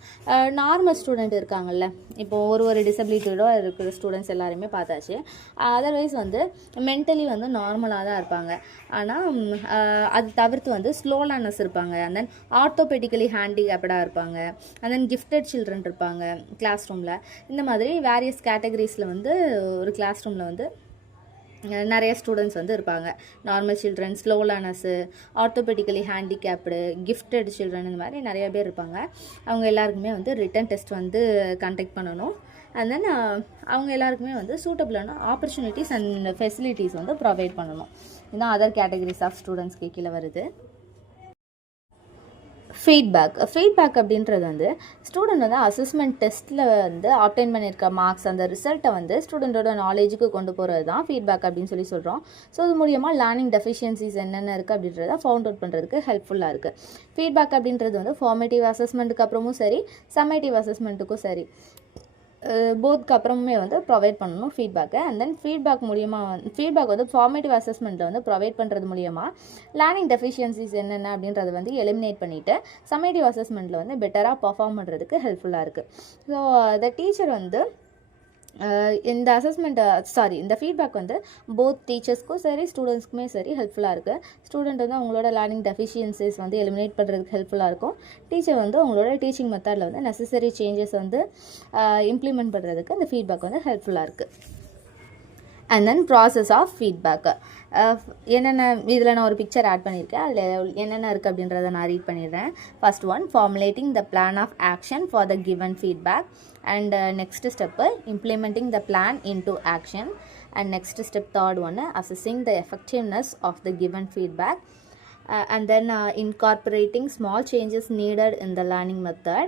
Normal student இருக்காங்கல்ல, இப்போது ஒரு டிசபிலிட்டியோட இருக்கிற ஸ்டூடெண்ட்ஸ் எல்லாருமே பார்த்தாச்சு. அதர்வைஸ் வந்து மென்டலி வந்து நார்மலாக தான் இருப்பாங்க. ஆனால் அது தவிர்த்து வந்து ஸ்லோ லேர்னர்ஸ் இருப்பாங்க. அண்ட் தென் ஆர்த்தோபெடிக்கலி ஹேண்டிகேப்டாக இருப்பாங்க. அண்ட் தென் கிஃப்டட் சில்ட்ரன் இருப்பாங்க கிளாஸ் ரூமில். இந்த மாதிரி வேரியஸ் கேட்டகரிஸில் வந்து ஒரு கிளாஸ் ரூமில் வந்து நிறைய ஸ்டூடெண்ட்ஸ் வந்து இருப்பாங்க. Normal children, slow learners, orthopaedically handicapped, gifted children, இந்த மாதிரி நிறைய பேர் இருப்பாங்க. அவங்க எல்லாருக்குமே வந்து ரிட்டன் டெஸ்ட் வந்து கண்டக்ட் பண்ணணும். அண்ட் தென் அவங்க எல்லாருக்குமே வந்து சூட்டபிளான ஆப்பர்ச்சுனிட்டிஸ் அண்ட் ஃபெசிலிட்டிஸ் வந்து ப்ரொவைட் பண்ணணும். இதுதான் அதர் கேட்டகரிஸ் ஆஃப் ஸ்டூடெண்ட்ஸ்க்கு கீழே வருது. ஃபீட்பேக் அப்படின்றது வந்து ஸ்டூடெண்ட் வந்து அசஸ்மெண்ட் டெஸ்ட்டில் வந்து ஆப்டைன் பண்ணியிருக்க மார்க்ஸ், அந்த ரிசல்ட்டை வந்து ஸ்டூடெண்ட்டோட நாலேஜுக்கு கொண்டு போகிறது தான் ஃபீட்பேக் அப்படின்னு சொல்கிறோம். ஸோ இது மூலியமாக லேர்னிங் டெஃபிஷியன்சிஸ் என்னென்ன இருக்குது அப்படின்றத ஃபவுண்ட் அவுட் பண்ணுறதுக்கு ஹெல்ப்ஃபுல்லாக இருக்குது. ஃபீட்பேக் அப்படின்றது வந்து ஃபார்மேட்டிவ் அசஸ்மெண்ட்டுக்கு அப்புறமும் சரி, சம்மேட்டிவ் அசஸ்மெண்ட்டுக்கும் சரி, போத்க்கு அப்புறமே வந்து ப்ரொவைட் பண்ணணும் ஃபீட்பேக்கை. அண்ட் தென் ஃபீட்பேக் வந்து ஃபார்மேட்டிவ் அசஸ்மெண்ட்டில் வந்து ப்ரொவைட் பண்ணுறது மூலியமாக லேர்னிங் டெஃபிஷியன்சிஸ் என்னென்ன அப்படின்றத வந்து எலிமினேட் பண்ணிவிட்டு சம்மேட்டிவ் அசஸ்மெண்ட்டில் வந்து பெட்டராக பர்ஃபார்ம் பண்ணுறதுக்கு ஹெல்ப்ஃபுல்லாக இருக்குது. ஸோ த டீச்சர் வந்து இந்த ஃபீட்பேக் வந்து போத் டீச்சர்ஸ்க்கும் சரி, ஸ்டூடெண்ட்ஸ்க்குமே சரி ஹெல்ப்ஃபுல்லாக இருக்குது. ஸ்டூடெண்ட் வந்து அவங்களோட லேர்னிங் டெஃபிஷியன்சிஸ் வந்து எலிமினேட் பண்ணுறதுக்கு ஹெல்ப்ஃபுல்லாக இருக்கும். டீச்சர் வந்து அவங்களோட டீச்சிங் மெத்தடில் வந்து நெசசரி சேஞ்சஸ் வந்து இம்ப்ளிமெண்ட் பண்ணுறதுக்கு இந்த ஃபீட்பேக் வந்து ஹெல்ப்ஃபுல்லாக இருக்குது. And then process of feedback என்னென்ன, இதில் நான் ஒரு பிக்சர் ஆட் பண்ணியிருக்கேன். அதில் என்னென்ன இருக்குது அப்படின்றத நான் ரீட் பண்ணிடுறேன். First one, formulating the plan of action for the given feedback. And next step, implementing the plan into action. And next step, third one, assessing the effectiveness of the given feedback. And then incorporating small changes needed in the learning method.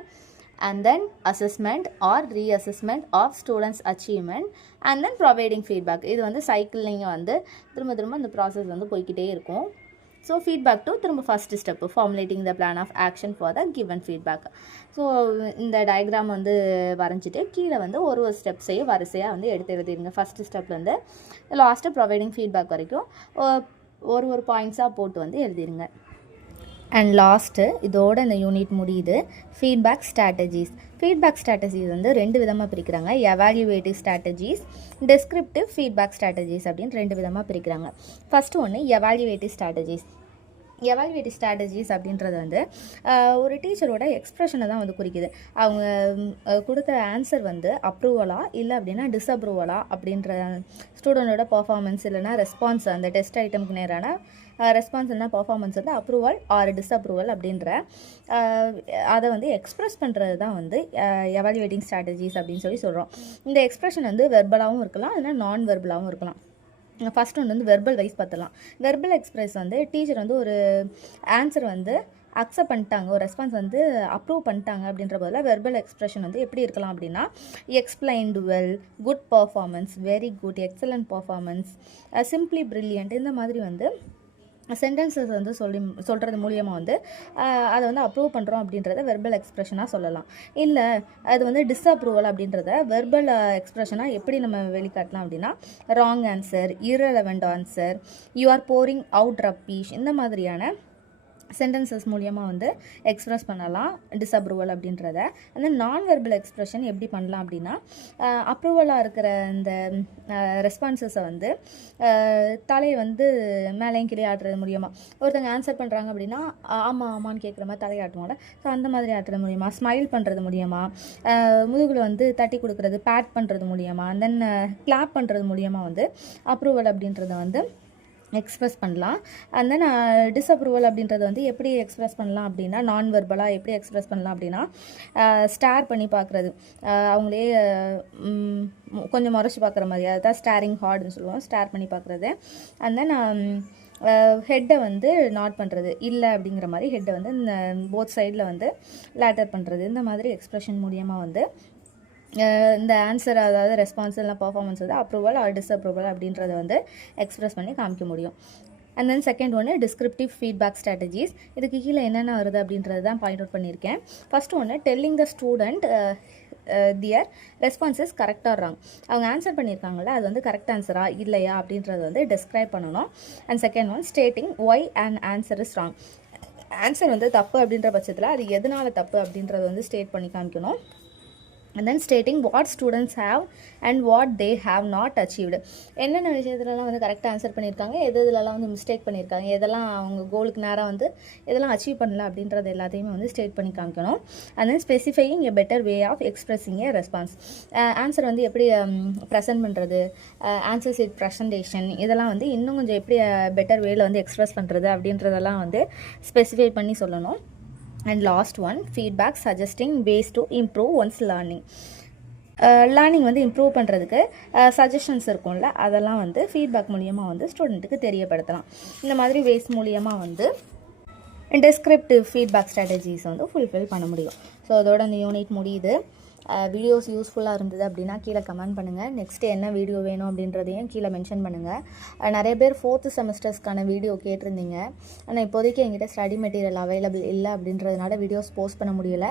And then assessment or reassessment of students' achievement. And then providing feedback. இது வந்து சைக்கிளிங்க வந்து திரும்ப இந்த process வந்து போய்கிட்டே இருக்கும். So feedback to திரும்ப first step, formulating the plan of action for the given feedback. So இந்த டயக்ராம் வந்து வரைஞ்சிட்டு கீழே வந்து ஒரு ஸ்டெப்ஸையும் வரிசையாக வந்து எடுத்து எழுதிடுங்க. ஃபஸ்ட்டு ஸ்டெப்லேருந்து லாஸ்ட்டு ப்ரொவைடிங் ஃபீட்பேக் வரைக்கும் ஒரு பாயிண்ட்ஸாக போட்டு வந்து எழுதிடுங்க. அண்ட் லாஸ்ட்டு இதோட இந்த யூனிட் முடியுது. ஃபீட்பேக் ஸ்ட்ராட்டஜிஸ் வந்து 2 விதமாக பிரிக்கிறாங்க. எவால்யூவேட்டிவ் ஸ்ட்ராட்டஜிஸ், டெஸ்கிரிப்டிவ் ஃபீட்பேக் ஸ்ட்ராட்டஜிஸ் அப்படின்னு 2 விதமாக பிரிக்கிறாங்க. ஃபஸ்ட்டு ஒன்று எவால்யூவேட்டிவ் ஸ்ட்ராட்டஜிஸ் அப்படின்றது வந்து ஒரு டீச்சரோட எக்ஸ்ப்ரெஷனை தான் வந்து குறிக்குது. அவங்க கொடுக்குற ஆன்சர் வந்து அப்ரூவலா இல்லை அப்படின்னா டிஸ்அப்ரூவலா அப்படின்ற ஸ்டூடெண்டோட பர்ஃபார்மன்ஸ் இல்லைனா ரெஸ்பான்ஸ், அந்த டெஸ்ட் ஐட்டமுக்கு நேரான ரெஸ்பான்ஸ் என்ன பர்ஃபார்மன்ஸ் வந்து அப்ரூவல் ஆர் டிஸ்அப்ரூவல் அப்படின்ற அதை வந்து எக்ஸ்ப்ரெஸ் பண்ணுறது தான் வந்து எவால்யூவேட்டிங் ஸ்ட்ராட்டஜிஸ் அப்படின்னு சொல்கிறோம். இந்த எக்ஸ்ப்ரெஷன் வந்து வெர்பலாகவும் இருக்கலாம், இல்லைனா நான் வெர்பலாகவும் இருக்கலாம். ஃபஸ்ட் ஒன்று வந்து வெர்பல் வைஸ் பார்த்துலாம். வெர்பல் எக்ஸ்பிரஸ் வந்து டீச்சர் வந்து ஒரு ஆன்சர் வந்து அக்செப்ட் பண்ணிட்டாங்க, ஒரு ரெஸ்பான்ஸ் வந்து அப்ரூவ் பண்ணிட்டாங்க அப்படின்ற போதில் வெர்பல் எக்ஸ்ப்ரெஷன் வந்து எப்படி இருக்கலாம் அப்படின்னா, explained well, good performance, very good, excellent performance, simply brilliant, இந்த மாதிரி வந்து சென்டென்சஸ் வந்து சொல்கிறது மூலியமாக வந்து அதை வந்து அப்ரூவ் பண்ணுறோம் அப்படின்றத வெர்பல் எக்ஸ்ப்ரெஷனாக சொல்லலாம். இல்லை அது வந்து டிஸ்அப்ரூவல் அப்படின்றத வெர்பல் எக்ஸ்ப்ரெஷனாக எப்படி நம்ம வெளிக்காட்டலாம் அப்படின்னா, wrong answer, irrelevant answer, you are boring out rubbish, இந்த மாதிரியான சென்டென்சஸ் மூலியமாக வந்து எக்ஸ்ப்ரெஸ் பண்ணலாம் டிஸ்அப்ரூவல் அப்படின்றத. அந்த நான் வெர்பல் எக்ஸ்ப்ரெஷன் எப்படி பண்ணலாம் அப்படின்னா, அப்ரூவலாக இருக்கிற இந்த ரெஸ்பான்சஸை வந்து தலையை வந்து மேலேயும் கீழே ஆட்டுறது மூலியமாக, ஒருத்தங்க ஆன்சர் பண்ணுறாங்க அப்படின்னா ஆமான்னு கேட்குற மாதிரி தலையாட்டுவோம்ல, ஸோ அந்த மாதிரி ஆட்டுறது மூலியமாக, ஸ்மைல் பண்ணுறது மூலியமாக, முதுகில் வந்து தட்டி கொடுக்குறது, பேட் பண்ணுறது மூலியமாக, அண்ட் தென் கிளாப் பண்ணுறது மூலியமாக வந்து அப்ரூவல் அப்படின்றத வந்து எக்ஸ்ப்ரெஸ் பண்ணலாம். அண்ட் தென் டிஸ்அப்ரூவல் அப்படின்றது வந்து எப்படி எக்ஸ்ப்ரெஸ் பண்ணலாம் அப்படின்னா, நான் வெர்பலாக எப்படி எக்ஸ்ப்ரெஸ் பண்ணலாம் அப்படின்னா, ஸ்டார் பண்ணி பார்க்குறது, அவங்களே கொஞ்சம் முறைச்சி பார்க்குற மாதிரி, அதுதான் ஸ்டாரிங் ஹார்டுன்னு சொல்லுவோம், ஸ்டார் பண்ணி பார்க்குறது. அண்ட் தென் ஹெட்டை வந்து நாட் பண்ணுறது, இல்லை அப்படிங்கிற மாதிரி ஹெட்டை வந்து இந்த போத் சைடில் வந்து லேட்டர் பண்ணுறது, இந்த மாதிரி எக்ஸ்ப்ரெஷன் மூலியமாக வந்து இந்த ஆன்சர், அதாவது ரெஸ்பான்ஸ் இல்லை பர்ஃபார்மன்ஸ் வந்து அப்ரூவல் ஆர் டிஸ்அப்ரூவல் அப்படின்றத வந்து எக்ஸ்ப்ரெஸ் பண்ணி காமிக்க முடியும். அண்ட் தென் செகண்ட் ஒன்று டிஸ்கிரிப்டிவ் ஃபீட்பேக் ஸ்ட்ராட்டஜிஸ். இதுக்கு கீழே என்னென்ன வருது அப்படின்றது தான் பாயிண்ட் அவுட் பண்ணியிருக்கேன். ஃபஸ்ட் ஒன்று telling the student their responses கரெக்டாக ராங், அவங்க ஆன்சர் பண்ணியிருக்காங்களே அது வந்து கரெக்ட் ஆன்சரா இல்லையா அப்படின்றது வந்து டிஸ்கிரைப் பண்ணணும். And second one stating why and answer is wrong, answer வந்து தப்பு அப்படின்ற பட்சத்தில் அது எதனால் தப்பு அப்படின்றத வந்து ஸ்டேட் பண்ணி காமிக்கணும். and then stating what students have and what they have not achieved. என்னென்ன விஷயத்துலலாம் வந்து கரெக்டாக ஆன்சர் பண்ணியிருக்காங்க, எதுலலாம் வந்து மிஸ்டேக் பண்ணியிருக்காங்க, எதெல்லாம் அவங்க கோலுக்கு நேராக வந்து எதெல்லாம் அச்சீவ் பண்ணல அப்படின்றது எல்லாத்தையுமே வந்து ஸ்டேட் பண்ணி காமிக்கணும். And then specifying a better way of expressing a response. Answer வந்து எப்படி ப்ரெசென்ட் பண்ணுறது, ஆன்சர் சீட் ப்ரெசன்டேஷன், இதெல்லாம் வந்து இன்னும் கொஞ்சம் எப்படி பெட்டர் வேல வந்து எக்ஸ்பிரஸ் பண்ணுறது அப்படின்றதெல்லாம் வந்து ஸ்பெசிஃபை பண்ணி சொல்லணும். And last one, feedback suggesting ways to improve one's learning. Learning வந்து இம்ப்ரூவ் பண்ணுறதுக்கு சஜஷன்ஸ் இருக்கும்ல, அதெல்லாம் வந்து ஃபீட்பேக் மூலியமாக வந்து ஸ்டூடெண்ட்டுக்கு தெரியப்படுத்தலாம். இந்த மாதிரி வேஸ் மூலியமாக வந்து டெஸ்கிரிப்டிவ் ஃபீட்பேக் ஸ்ட்ராட்டஜிஸ் வந்து ஃபுல்ஃபில் பண்ண முடியும். ஸோ அதோட இந்த யூனிட் முடியுது. வீடியோஸ் யூஸ்ஃபுல்லாக இருந்தது அப்படின்னா கீழே கமெண்ட் பண்ணுங்கள். நெக்ஸ்ட்டு என்ன வீடியோ வேணும் அப்படின்றதையும் கீழே மென்ஷன் பண்ணுங்கள். நிறைய பேர் 4th செமஸ்டர்ஸ்க்கான வீடியோ கேட்டிருந்தீங்க. ஆனால் இப்போதைக்கு என்கிட்ட ஸ்டடி மெட்டீரியல் அவைலபிள் இல்லை அப்படின்றதுனால வீடியோஸ் போஸ்ட் பண்ண முடியலை.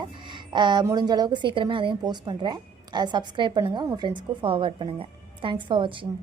முடிஞ்ச அளவுக்கு சீக்கிரமே அதையும் போஸ்ட் பண்ணுறேன். சப்ஸ்கிரைப் பண்ணுங்கள், உங்கள் ஃப்ரெண்ட்ஸ்க்கு ஃபார்வர்ட் பண்ணுங்கள். தேங்க்ஸ் ஃபார் வாட்சிங்.